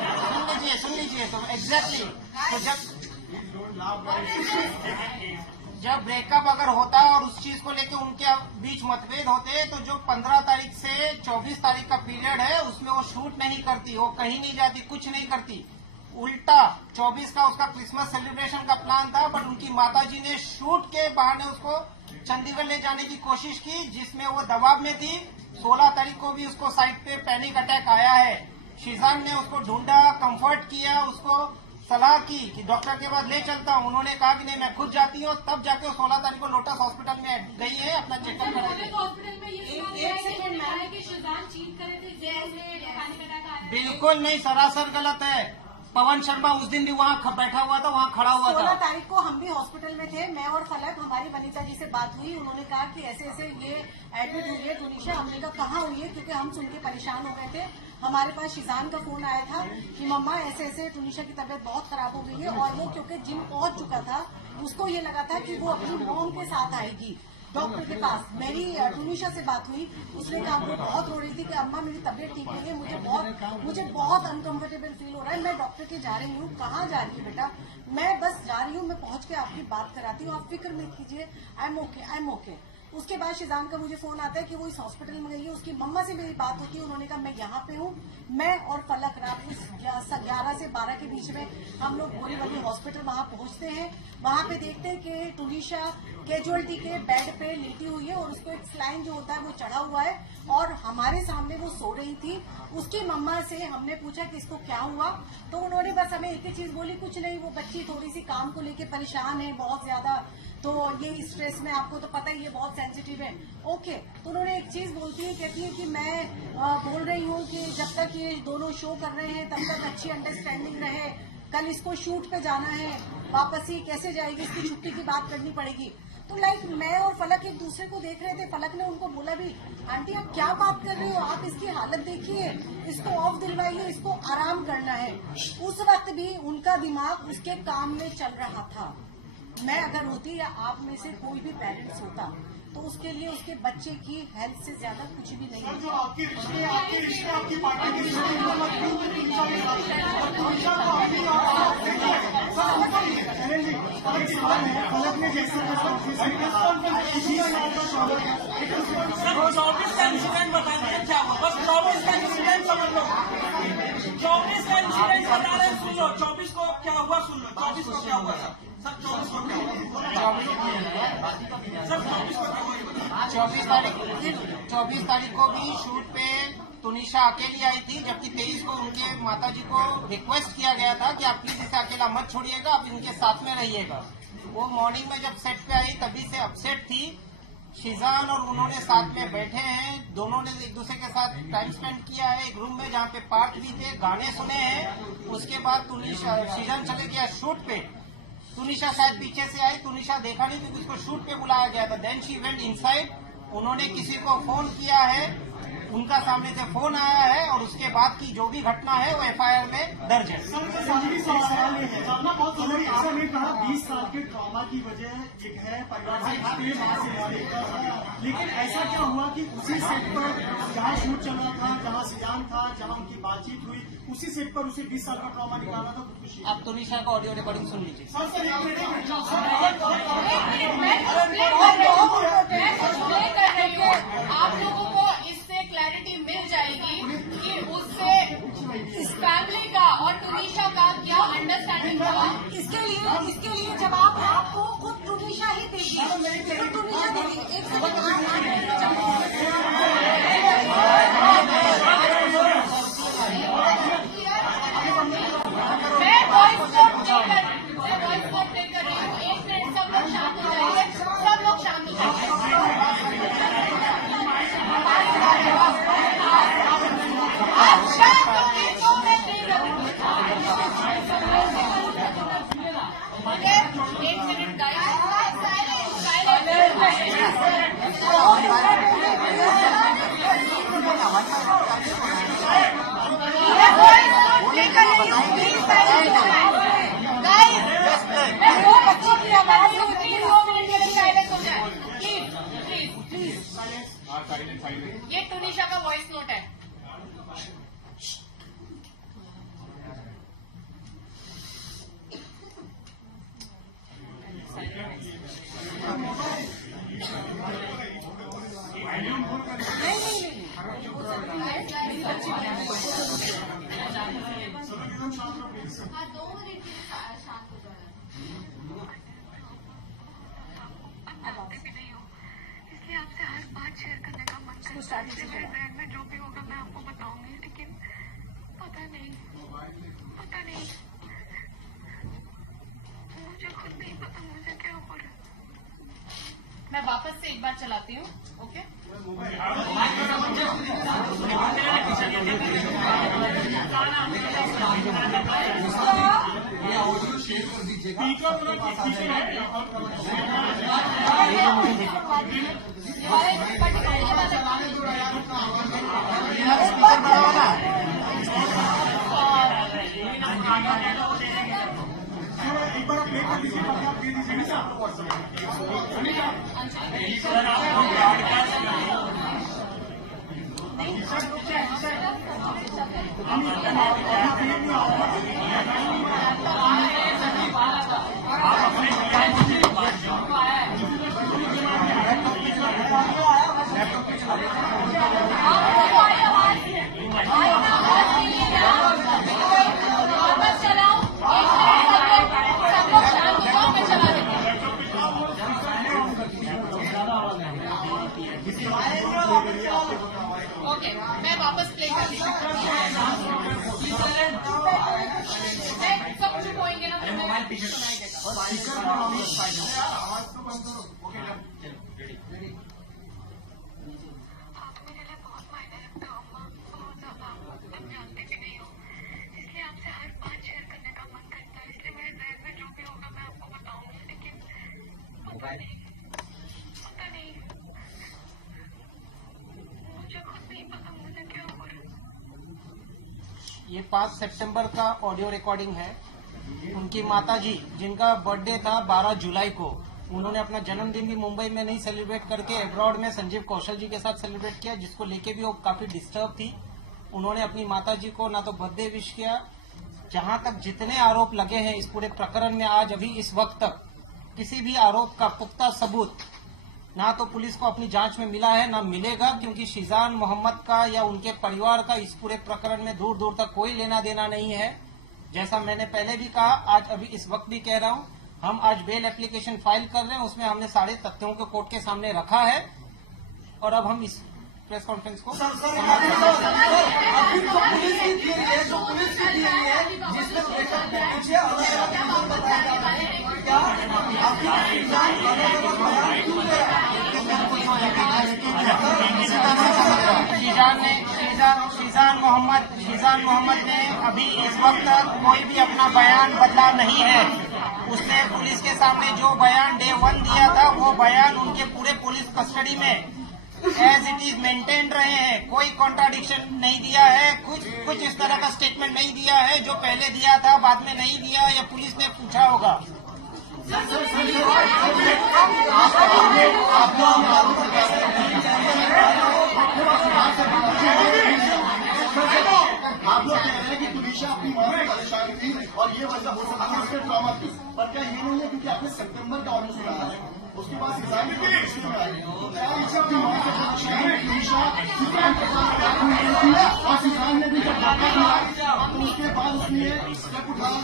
सुन लीजिए तो एग्जैक्टली तो जब ब्रेकअप अगर होता है और उस चीज को लेके उनके बीच मतभेद होते हैं तो जो 15 तारीख से 24 तारीख का पीरियड है उसमें वो शूट नहीं करती, वो कहीं नहीं जाती, कुछ नहीं करती। उल्टा 24 का उसका क्रिसमस सेलिब्रेशन का प्लान था, बट उनकी माताजी ने शूट के बहाने उसको चंडीगढ़ ले जाने की कोशिश की, जिसमें वो दबाव में थी। 16 तारीख को भी उसको साइट पे पैनिक अटैक आया है। शीजान ने उसको ढूंढा, कंफर्ट किया, उसको सलाह की कि डॉक्टर के पास ले चलता हूँ। उन्होंने कहा कि नहीं मैं खुद जाती हूँ, तब जाके 16 तारीख को लोटस हॉस्पिटल में गई है अपना चेकअप कराने। हॉस्पिटल में ये सुना है कि शिजान चीट करे थे, पैनिक अटैक आया। बिल्कुल नहीं, सरासर गलत है। पवन शर्मा उस दिन भी वहाँ बैठा हुआ था, वहाँ खड़ा हुआ 16 था। तारीख को हम भी हॉस्पिटल में थे, मैं और फलक, हमारी वनीता जी से बात हुई। उन्होंने कहा कि ऐसे ऐसे ये एडमिट हुई है टुनीशा। हमने कहा कहाँ हुई है, क्योंकि हम सुन के परेशान हो गए थे। हमारे पास शिजान का फोन आया था कि मम्मा ऐसे ऐसे टुनीशा की तबीयत बहुत खराब हो गई है, और वो क्योंकि जिम पहुंच चुका था, उसको ये लगा था कि वो अपनी मॉम के साथ आएगी डॉक्टर के पास। मेरी टुनीशा से बात हुई, उसने कहा वो बहुत रो रही थी कि अम्मा मेरी तबीयत ठीक नहीं है, मुझे बहुत अनकंफर्टेबल फील हो रहा है, मैं डॉक्टर के जा रही हूँ। कहाँ जा रही है बेटा? मैं बस जा रही हूँ, मैं पहुंच के आपकी बात कराती हूँ, आप फिक्र मत कीजिए, आई एम ओके। उसके बाद शिजान का मुझे फोन आता है कि वो इस हॉस्पिटल में गई है। उसकी मम्मा से मेरी बात होती है, उन्होंने कहा मैं यहाँ पे हूँ। मैं और फलक रात को 11 से 12 के बीच में हम लोग बोरीवली हॉस्पिटल वहाँ पहुँचते हैं। वहाँ पे देखते हैं कि टुनीशा कैजुअलिटी के बेड पे लेटी हुई है और उसको एक स्लाइन जो होता है वो चढ़ा हुआ है, और हमारे सामने वो सो रही थी। उसकी मम्मा से हमने पूछा कि इसको क्या हुआ, तो उन्होंने बस हमें एक ही चीज बोली, कुछ नहीं, वो बच्ची थोड़ी सी काम को लेके परेशान है बहुत ज्यादा, तो ये स्ट्रेस में, आपको तो पता ही है बहुत सेंसिटिव है। ओके, तो उन्होंने एक चीज बोलती है, कहती है कि मैं बोल रही हूँ कि जब तक ये दोनों शो कर रहे हैं तब तक अच्छी अंडरस्टैंडिंग रहे। कल इसको शूट पे जाना है, वापस ही कैसे जाएगी, इसकी छुट्टी की बात करनी पड़ेगी। तो मैं और फलक एक दूसरे को देख रहे थे। फलक ने उनको बोला भी, आंटी आप क्या बात कर रहे हो, आप इसकी हालत देखिए, इसको ऑफ दिलवाइए, इसको आराम करना है। उस वक्त भी उनका दिमाग उसके काम में चल रहा था। मैं अगर होती या आप में से कोई भी पेरेंट्स होता तो उसके लिए उसके बच्चे की हेल्थ से ज्यादा कुछ भी नहीं जो होता। आपके रिश्ते आपकी पार्टी के रिश्ते फलक ने जैसा 24 का इंसिडेंट बता दें क्या हुआ, बस 24 का इंसिडेंट समझ लो। 24 का इंसिडेंट बता रहे हैं, सुन लो। 24 को क्या हुआ सुन लो। 24 को क्या हुआ सर? 24 को क्या हुआ सर? 24 को क्या हुआ? 24 तारीख को भी शूट पे तुनिशा अकेली आई थी, जबकि 23 को उनके माताजी को रिक्वेस्ट किया गया था कि आप प्लीज इसे अकेला मत छोड़िएगा, आप इनके साथ में रहिएगा। वो मॉर्निंग में जब सेट पे आई तभी से अपसेट थी। शिजान और उन्होंने साथ में बैठे हैं, दोनों ने एक दूसरे के साथ टाइम स्पेंड किया है एक रूम में जहाँ पे पार्क भी थे, गाने सुने हैं। उसके बाद शिजान चले गया शूट पे। तुनिशा शायद पीछे से आई, तुनिशा देखा नहीं क्योंकि उसको शूट पे बुलाया गया था। Then she went inside. उन्होंने किसी को फोन किया है, उनका सामने से फोन आया है, और उसके बाद की जो भी घटना है वो एफआईआर में दर्ज है। आपने कहा 20 साल के ट्रॉमा की वजह एक है, परिवार से भागे, वहाँ से लौटे, लेकिन ऐसा क्या हुआ कि उसी सेट पर जहाँ शूट चल रहा था, जहाँ शिजान था, जहाँ उनकी बातचीत हुई, उसी सेट पर उसे 20 साल का ट्रॉमा निकालना था खुदकुशी। आप तुनिशा का ऑडियो रिकॉर्डिंग सुन लीजिए। आप लोगों को इससे क्लैरिटी मिल जाएगी कि उससे इस फैमिली का और टुनीशा का क्या अंडरस्टैंडिंग था। इसके लिए जवाब आपको खुद टुनीशा ही देगी। तो टुनीशा देगी। एक मैं वॉइस नोट लेकर रही हूँ। एक मिनट, सब लोग शांत हो जाइए, सब लोग शांत हो जाइए। आप शांत होंगे तो मैं नहीं रहूंगी। एक मिनट गाइस, साइलेंट। दिखाई ये टुनिशा का वॉइस नोट है। हाँ 2 मिनट के लिए शांत हो जाना। इसलिए आपसे हर बात शेयर करने का मन करता है। इसलिए मेरे ब्रेन में जो भी होगा मैं आपको बताऊंगी, लेकिन पता नहीं मुझे खुद नहीं पता मुझे क्या हो रहा है। मैं वापस से एक बार चलाती हूँ। ओके, ये ऑडियो शेयर कर दीजिएगा। एक बार प्ले कर दीजिए, आप दे दीजिए ना ओके, मैं वापस प्ले करती हूँ। सब चुप होंगे ना तो मैं सुनाई देगा। आप मेरे लिए बहुत मायने रखते हो अम्मा, बहुत ज्यादा। आप जानते भी नहीं हो, इसलिए आपसे हर बात शेयर करने का मन करता है। इसलिए मेरे ब्रेन में जो भी होगा मैं आपको बताऊंगी, लेकिन पता नहीं मुझे खुद नहीं पता मुझे क्या हो रहा है। ये 5 सितंबर का ऑडियो रिकॉर्डिंग है। उनकी माताजी, जिनका बर्थडे था 12 जुलाई को, उन्होंने अपना जन्मदिन भी मुंबई में नहीं सेलिब्रेट करके अब्रॉड में संजीव कौशल जी के साथ सेलिब्रेट किया, जिसको लेके भी वो काफी डिस्टर्ब थी। उन्होंने अपनी माताजी को ना तो बर्थडे विश किया। जहां तक जितने आरोप लगे हैं इस पूरे प्रकरण में, आज अभी इस वक्त तक किसी भी आरोप का पुख्ता सबूत ना तो पुलिस को अपनी जांच में मिला है, ना मिलेगा, क्योंकि शिजान मोहम्मद का या उनके परिवार का इस पूरे प्रकरण में दूर दूर तक कोई लेना देना नहीं है। जैसा मैंने पहले भी कहा, आज अभी इस वक्त भी कह रहा हूं, हम आज बेल एप्लीकेशन फाइल कर रहे हैं, उसमें हमने सारे तथ्यों को कोर्ट के सामने रखा है और अब हम इस प्रेस कॉन्फ्रेंस को अभी तो पुलिस की थियरी है, जो पुलिस की थियरी है, जिसमें ब्रेकअप के पीछे अलग अलग रीजन बताया जाता है। क्या आपकी बयान क्यों दे रहा है? शिजान मोहम्मद ने अभी इस वक्त तक कोई भी अपना बयान बदला नहीं है। उसने पुलिस के सामने जो बयान डे 1 दिया था, वो बयान उनके पूरे पुलिस कस्टडी में एज इट इज मेंटेन रहे हैं। कोई कॉन्ट्राडिक्शन नहीं दिया है, कुछ इस तरह का स्टेटमेंट नहीं दिया है जो पहले दिया था बाद में नहीं दिया, या पुलिस ने पूछा होगा। आप लोग कह रहे हैं कि तुनिशा अपनी मां से परेशान थी और ये वजह हो सकती है उसके ट्रॉमा थी, पर क्या ये नहीं है क्योंकि आपने सितंबर का ऑडियो सुना है, उसके बाद सिजान की पुलिस में आई, अपनी मां से परेशान तुनिशा सिजान के साथ और सिजान ने भी जब धक्का दिया तो उसके बाद उसने स्टेप उठाया।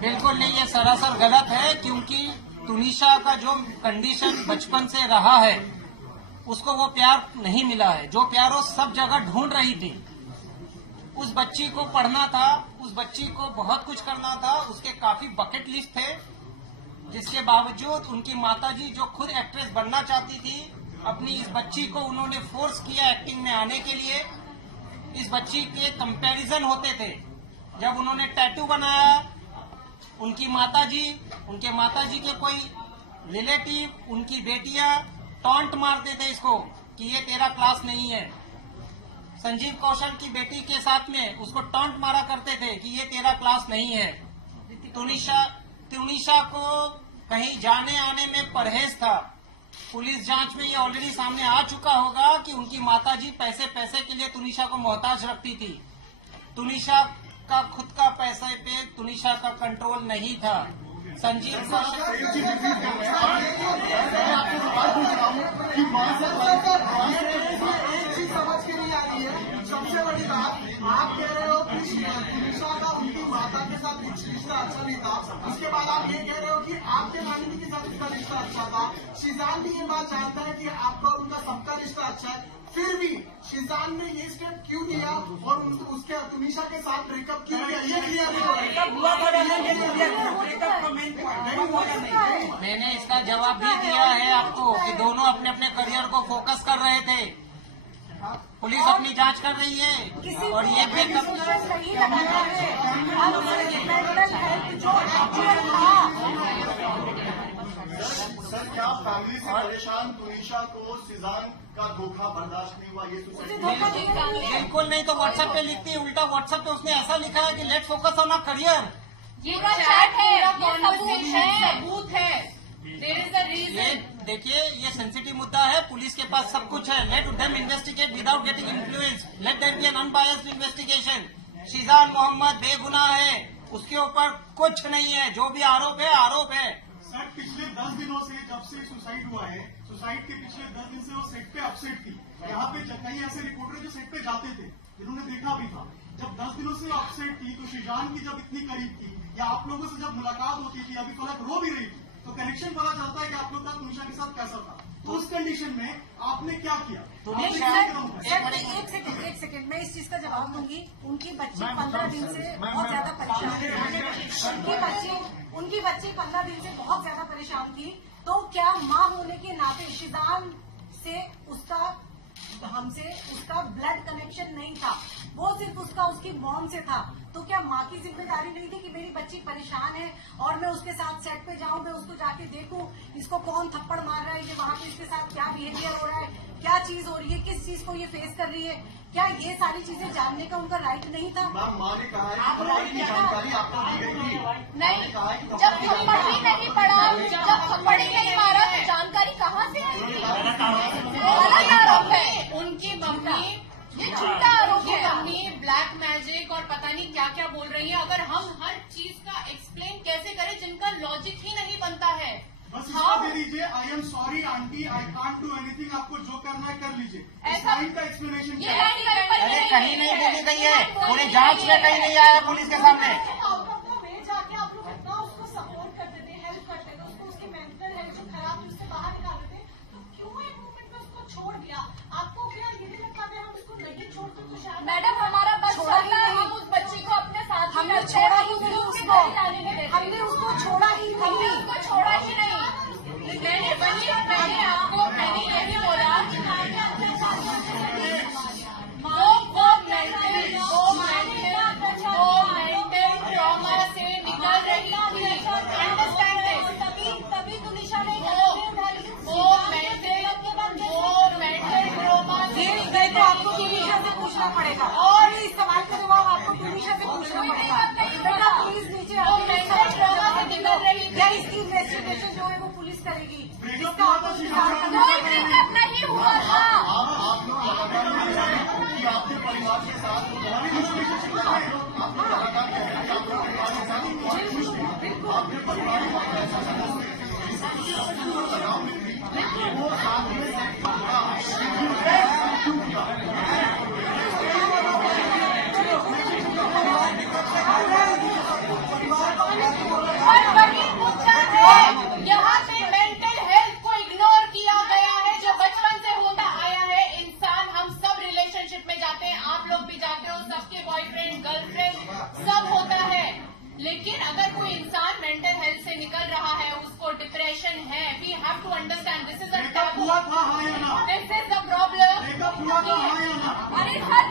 बिल्कुल नहीं, ये सरासर गलत है, क्योंकि तुनिशा का जो कंडीशन बचपन से रहा है उसको वो प्यार नहीं मिला है। जो प्यार वो सब जगह ढूंढ रही थी। उस बच्ची को पढ़ना था, उस बच्ची को बहुत कुछ करना था, उसके काफी बकेट लिस्ट थे, जिसके बावजूद उनकी माताजी जो खुद एक्ट्रेस बनना चाहती थी, अपनी इस बच्ची को उन्होंने फोर्स किया एक्टिंग में आने के लिए। इस बच्ची के कंपैरिजन होते थे। जब उन्होंने टैटू बनाया, उनके माताजी के कोई रिलेटिव, उनकी बेटियां टॉन्ट मारते थे इसको कि ये तेरा क्लास नहीं है। संजीव कौशल की बेटी के साथ में उसको टॉन्ट मारा करते थे कि ये तेरा क्लास नहीं है। तुनिशा को कहीं जाने आने में परहेज था, पुलिस जांच में ये ऑलरेडी सामने आ चुका होगा कि उनकी माताजी पैसे के लिए तुनिशा को मोहताज रखती थी। तुनिशा का खुद का पैसे पे तुनिशा का कंट्रोल नहीं था। संजीव कौशल एक चीज समझ के नहीं आ रही है। सबसे बड़ी बात, आप कह रहे हो कि तुनिशा का उनकी माता के साथ रिश्ता अच्छा नहीं था, उसके बाद आप ये कह रहे हो कि आपके फैमिली के साथ उसका रिश्ता अच्छा था। शिजान भी ये बात जानता है कि आपका और उनका सबका रिश्ता अच्छा है, फिर भी शिजान ने ये स्टेप क्यों लिया और उसके तुनिशा के साथ ब्रेकअप क्यों किया, ये क्लियर नहीं हो रहा है। मैंने इसका जवाब भी दिया है आपको कि दोनों अपने अपने करियर को फोकस कर रहे थे। पुलिस अपनी जांच कर रही है और ये ब्रेकअप नहीं लगाना है। अब मेंटल हेल्थ जो एक्चुअल था। सर, क्या फैमिली से परेशान तुनिशा को सिजान का धोखा बर्दाश्त नहीं हुआ? ये सुसाइड बिल्कुल नहीं। तो व्हाट्सएप पे लिखती है, उल्टा व्हाट्सएप पे उसने ऐसा लिखा है कि let's focus on our career. ये चैट है, ये सबूत है। देयर इज अ ये रीजन। देखिए, ये सेंसिटिव मुद्दा है, पुलिस के पास सब कुछ है। Let them investigate without getting influence. Let them be an unbiased investigation. Sheezan Mohammed बेगुनाह है, उसके ऊपर कुछ नहीं है। जो भी आरोप है। सर, पिछले 10 दिनों से जब से सुसाइड हुआ है, सुसाइड के पिछले 10 दिन से वो सेट पे अपसेट थी। यहाँ पे कई ऐसे रिपोर्टर जो सेट पे जाते थे, जिन्होंने देखा भी था। जब 10 दिनों से अपसेट थी, तो शिजान की जब इतनी करीब थी या आप लोगों से जब मुलाकात होती थी, अभी फलक रो भी रही थी, तो कनेक्शन पता चलता है कि आप लोग का तुनिशा के साथ कैसा था। तो उस कंडीशन में आपने क्या किया? एक सेकंड मैं इस चीज का जवाब दूंगी। उनकी बच्ची 15 दिन से बहुत ज्यादा परेशान थी। उनकी बच्ची 15 दिन से बहुत ज्यादा परेशान थी। तो क्या माँ होने के नाते शिजान से हमसे उसका ब्लड कनेक्शन नहीं था, वो सिर्फ उसकी मॉम से था। तो क्या माँ की जिम्मेदारी नहीं थी कि मेरी बच्ची परेशान है और मैं उसके साथ सेट पे जाऊं, मैं उसको जाके देखूं इसको कौन थप्पड़ मार रहा है, ये वहाँ पे इसके साथ क्या बिहेवियर हो रहा है, क्या चीज हो रही है, किस चीज को ये फेस कर रही है, क्या ये सारी चीजें जानने का उनका राइट नहीं था? मैम, माँ ने कहा है कि हमारी की जानकारी आपको दी गई थी। नहीं, जब थप्पड़ ही नहीं पड़ा, जब थप्पड़ ही नहीं मारा तो जानकारी कहाँ से आएगी? गलत आरोप है। उनकी मम्मी, ये झूठा आरोप है। मम्मी ब्लैक मैजिक और पता नहीं क्या क्या बोल रही है। अगर हम हर चीज का एक्सप्लेन कैसे करें जिनका लॉजिक ही नहीं बनता है। बस इसका दे दीजिए, I am sorry aunty, I can't do anything, आपको जो करना है कर लीजिए। ऐसा का एक्सप्लेनेशन ये लाइन अरे कहीं नहीं बोली गई है, पूरी जांच में कहीं नहीं आया पुलिस के सामने। आउट ऑफ द वे जाके आप लोग इतना उसको सपोर्ट करते थे, हेल्प करते थे, उसको उसकी मेंटल हेल्थ जो खराब थी उससे बाहर निकालते थे, तो क्यों एक मोमेंट में उसको छोड़ दिया? आपको क्या ये नहीं लगता कि हम उसको नहीं छोड़ते तो शायद मैडम हमारा बस चलता है, हम उस बच्ची को अपने साथ हमने छोड़ा ही नहीं उसको, हमने उसको छोड़ा ही नहीं, उसको छोड़ा ही नहीं। मैंने आपको यही बोला, वो मेंटल ट्रॉमा से निकल रही थी। Understand this. तभी तुनिशा ने वो मेंटल ट्रॉमा से ये तो आपको तुनिशा से पूछना पड़ेगा और इस सवाल का जवाब आपको तुनिशा से पूछना पड़ेगा। बेटा प्लीज नीचे वो मेंटल ट्रॉमा से निकल रही या थी। इसकी इन्वेस्टिगेशन जो है वो पुलिस करेगी। ब्रेकअप हुआ था शिजान का? कोई ब्रेकअप नहीं हुआ था। आप लोग लगातार कह रहे हैं कि आपके परिवार के साथ आपके लगातार कह रहे हैं कि आपके परिवार के साथ बहुत खुश थे, आपके परिवार के साथ ऐसा लगाव में थी, वो साथ में सेट पर क्यों किया? और वही मुद्दा है, यहाँ पे मेंटल हेल्थ को इग्नोर किया गया है जो बचपन से होता आया है। इंसान, हम सब रिलेशनशिप में जाते हैं, आप लोग भी जाते हो, सबके बॉयफ्रेंड गर्लफ्रेंड सब होता है। लेकिन अगर कोई इंसान मेंटल हेल्थ से निकल रहा है, उसको डिप्रेशन है, we have to understand this is a breakup हुआ था हाँ या ना? This is the problem. Breakup हुआ था हाँ या ना? अरे हर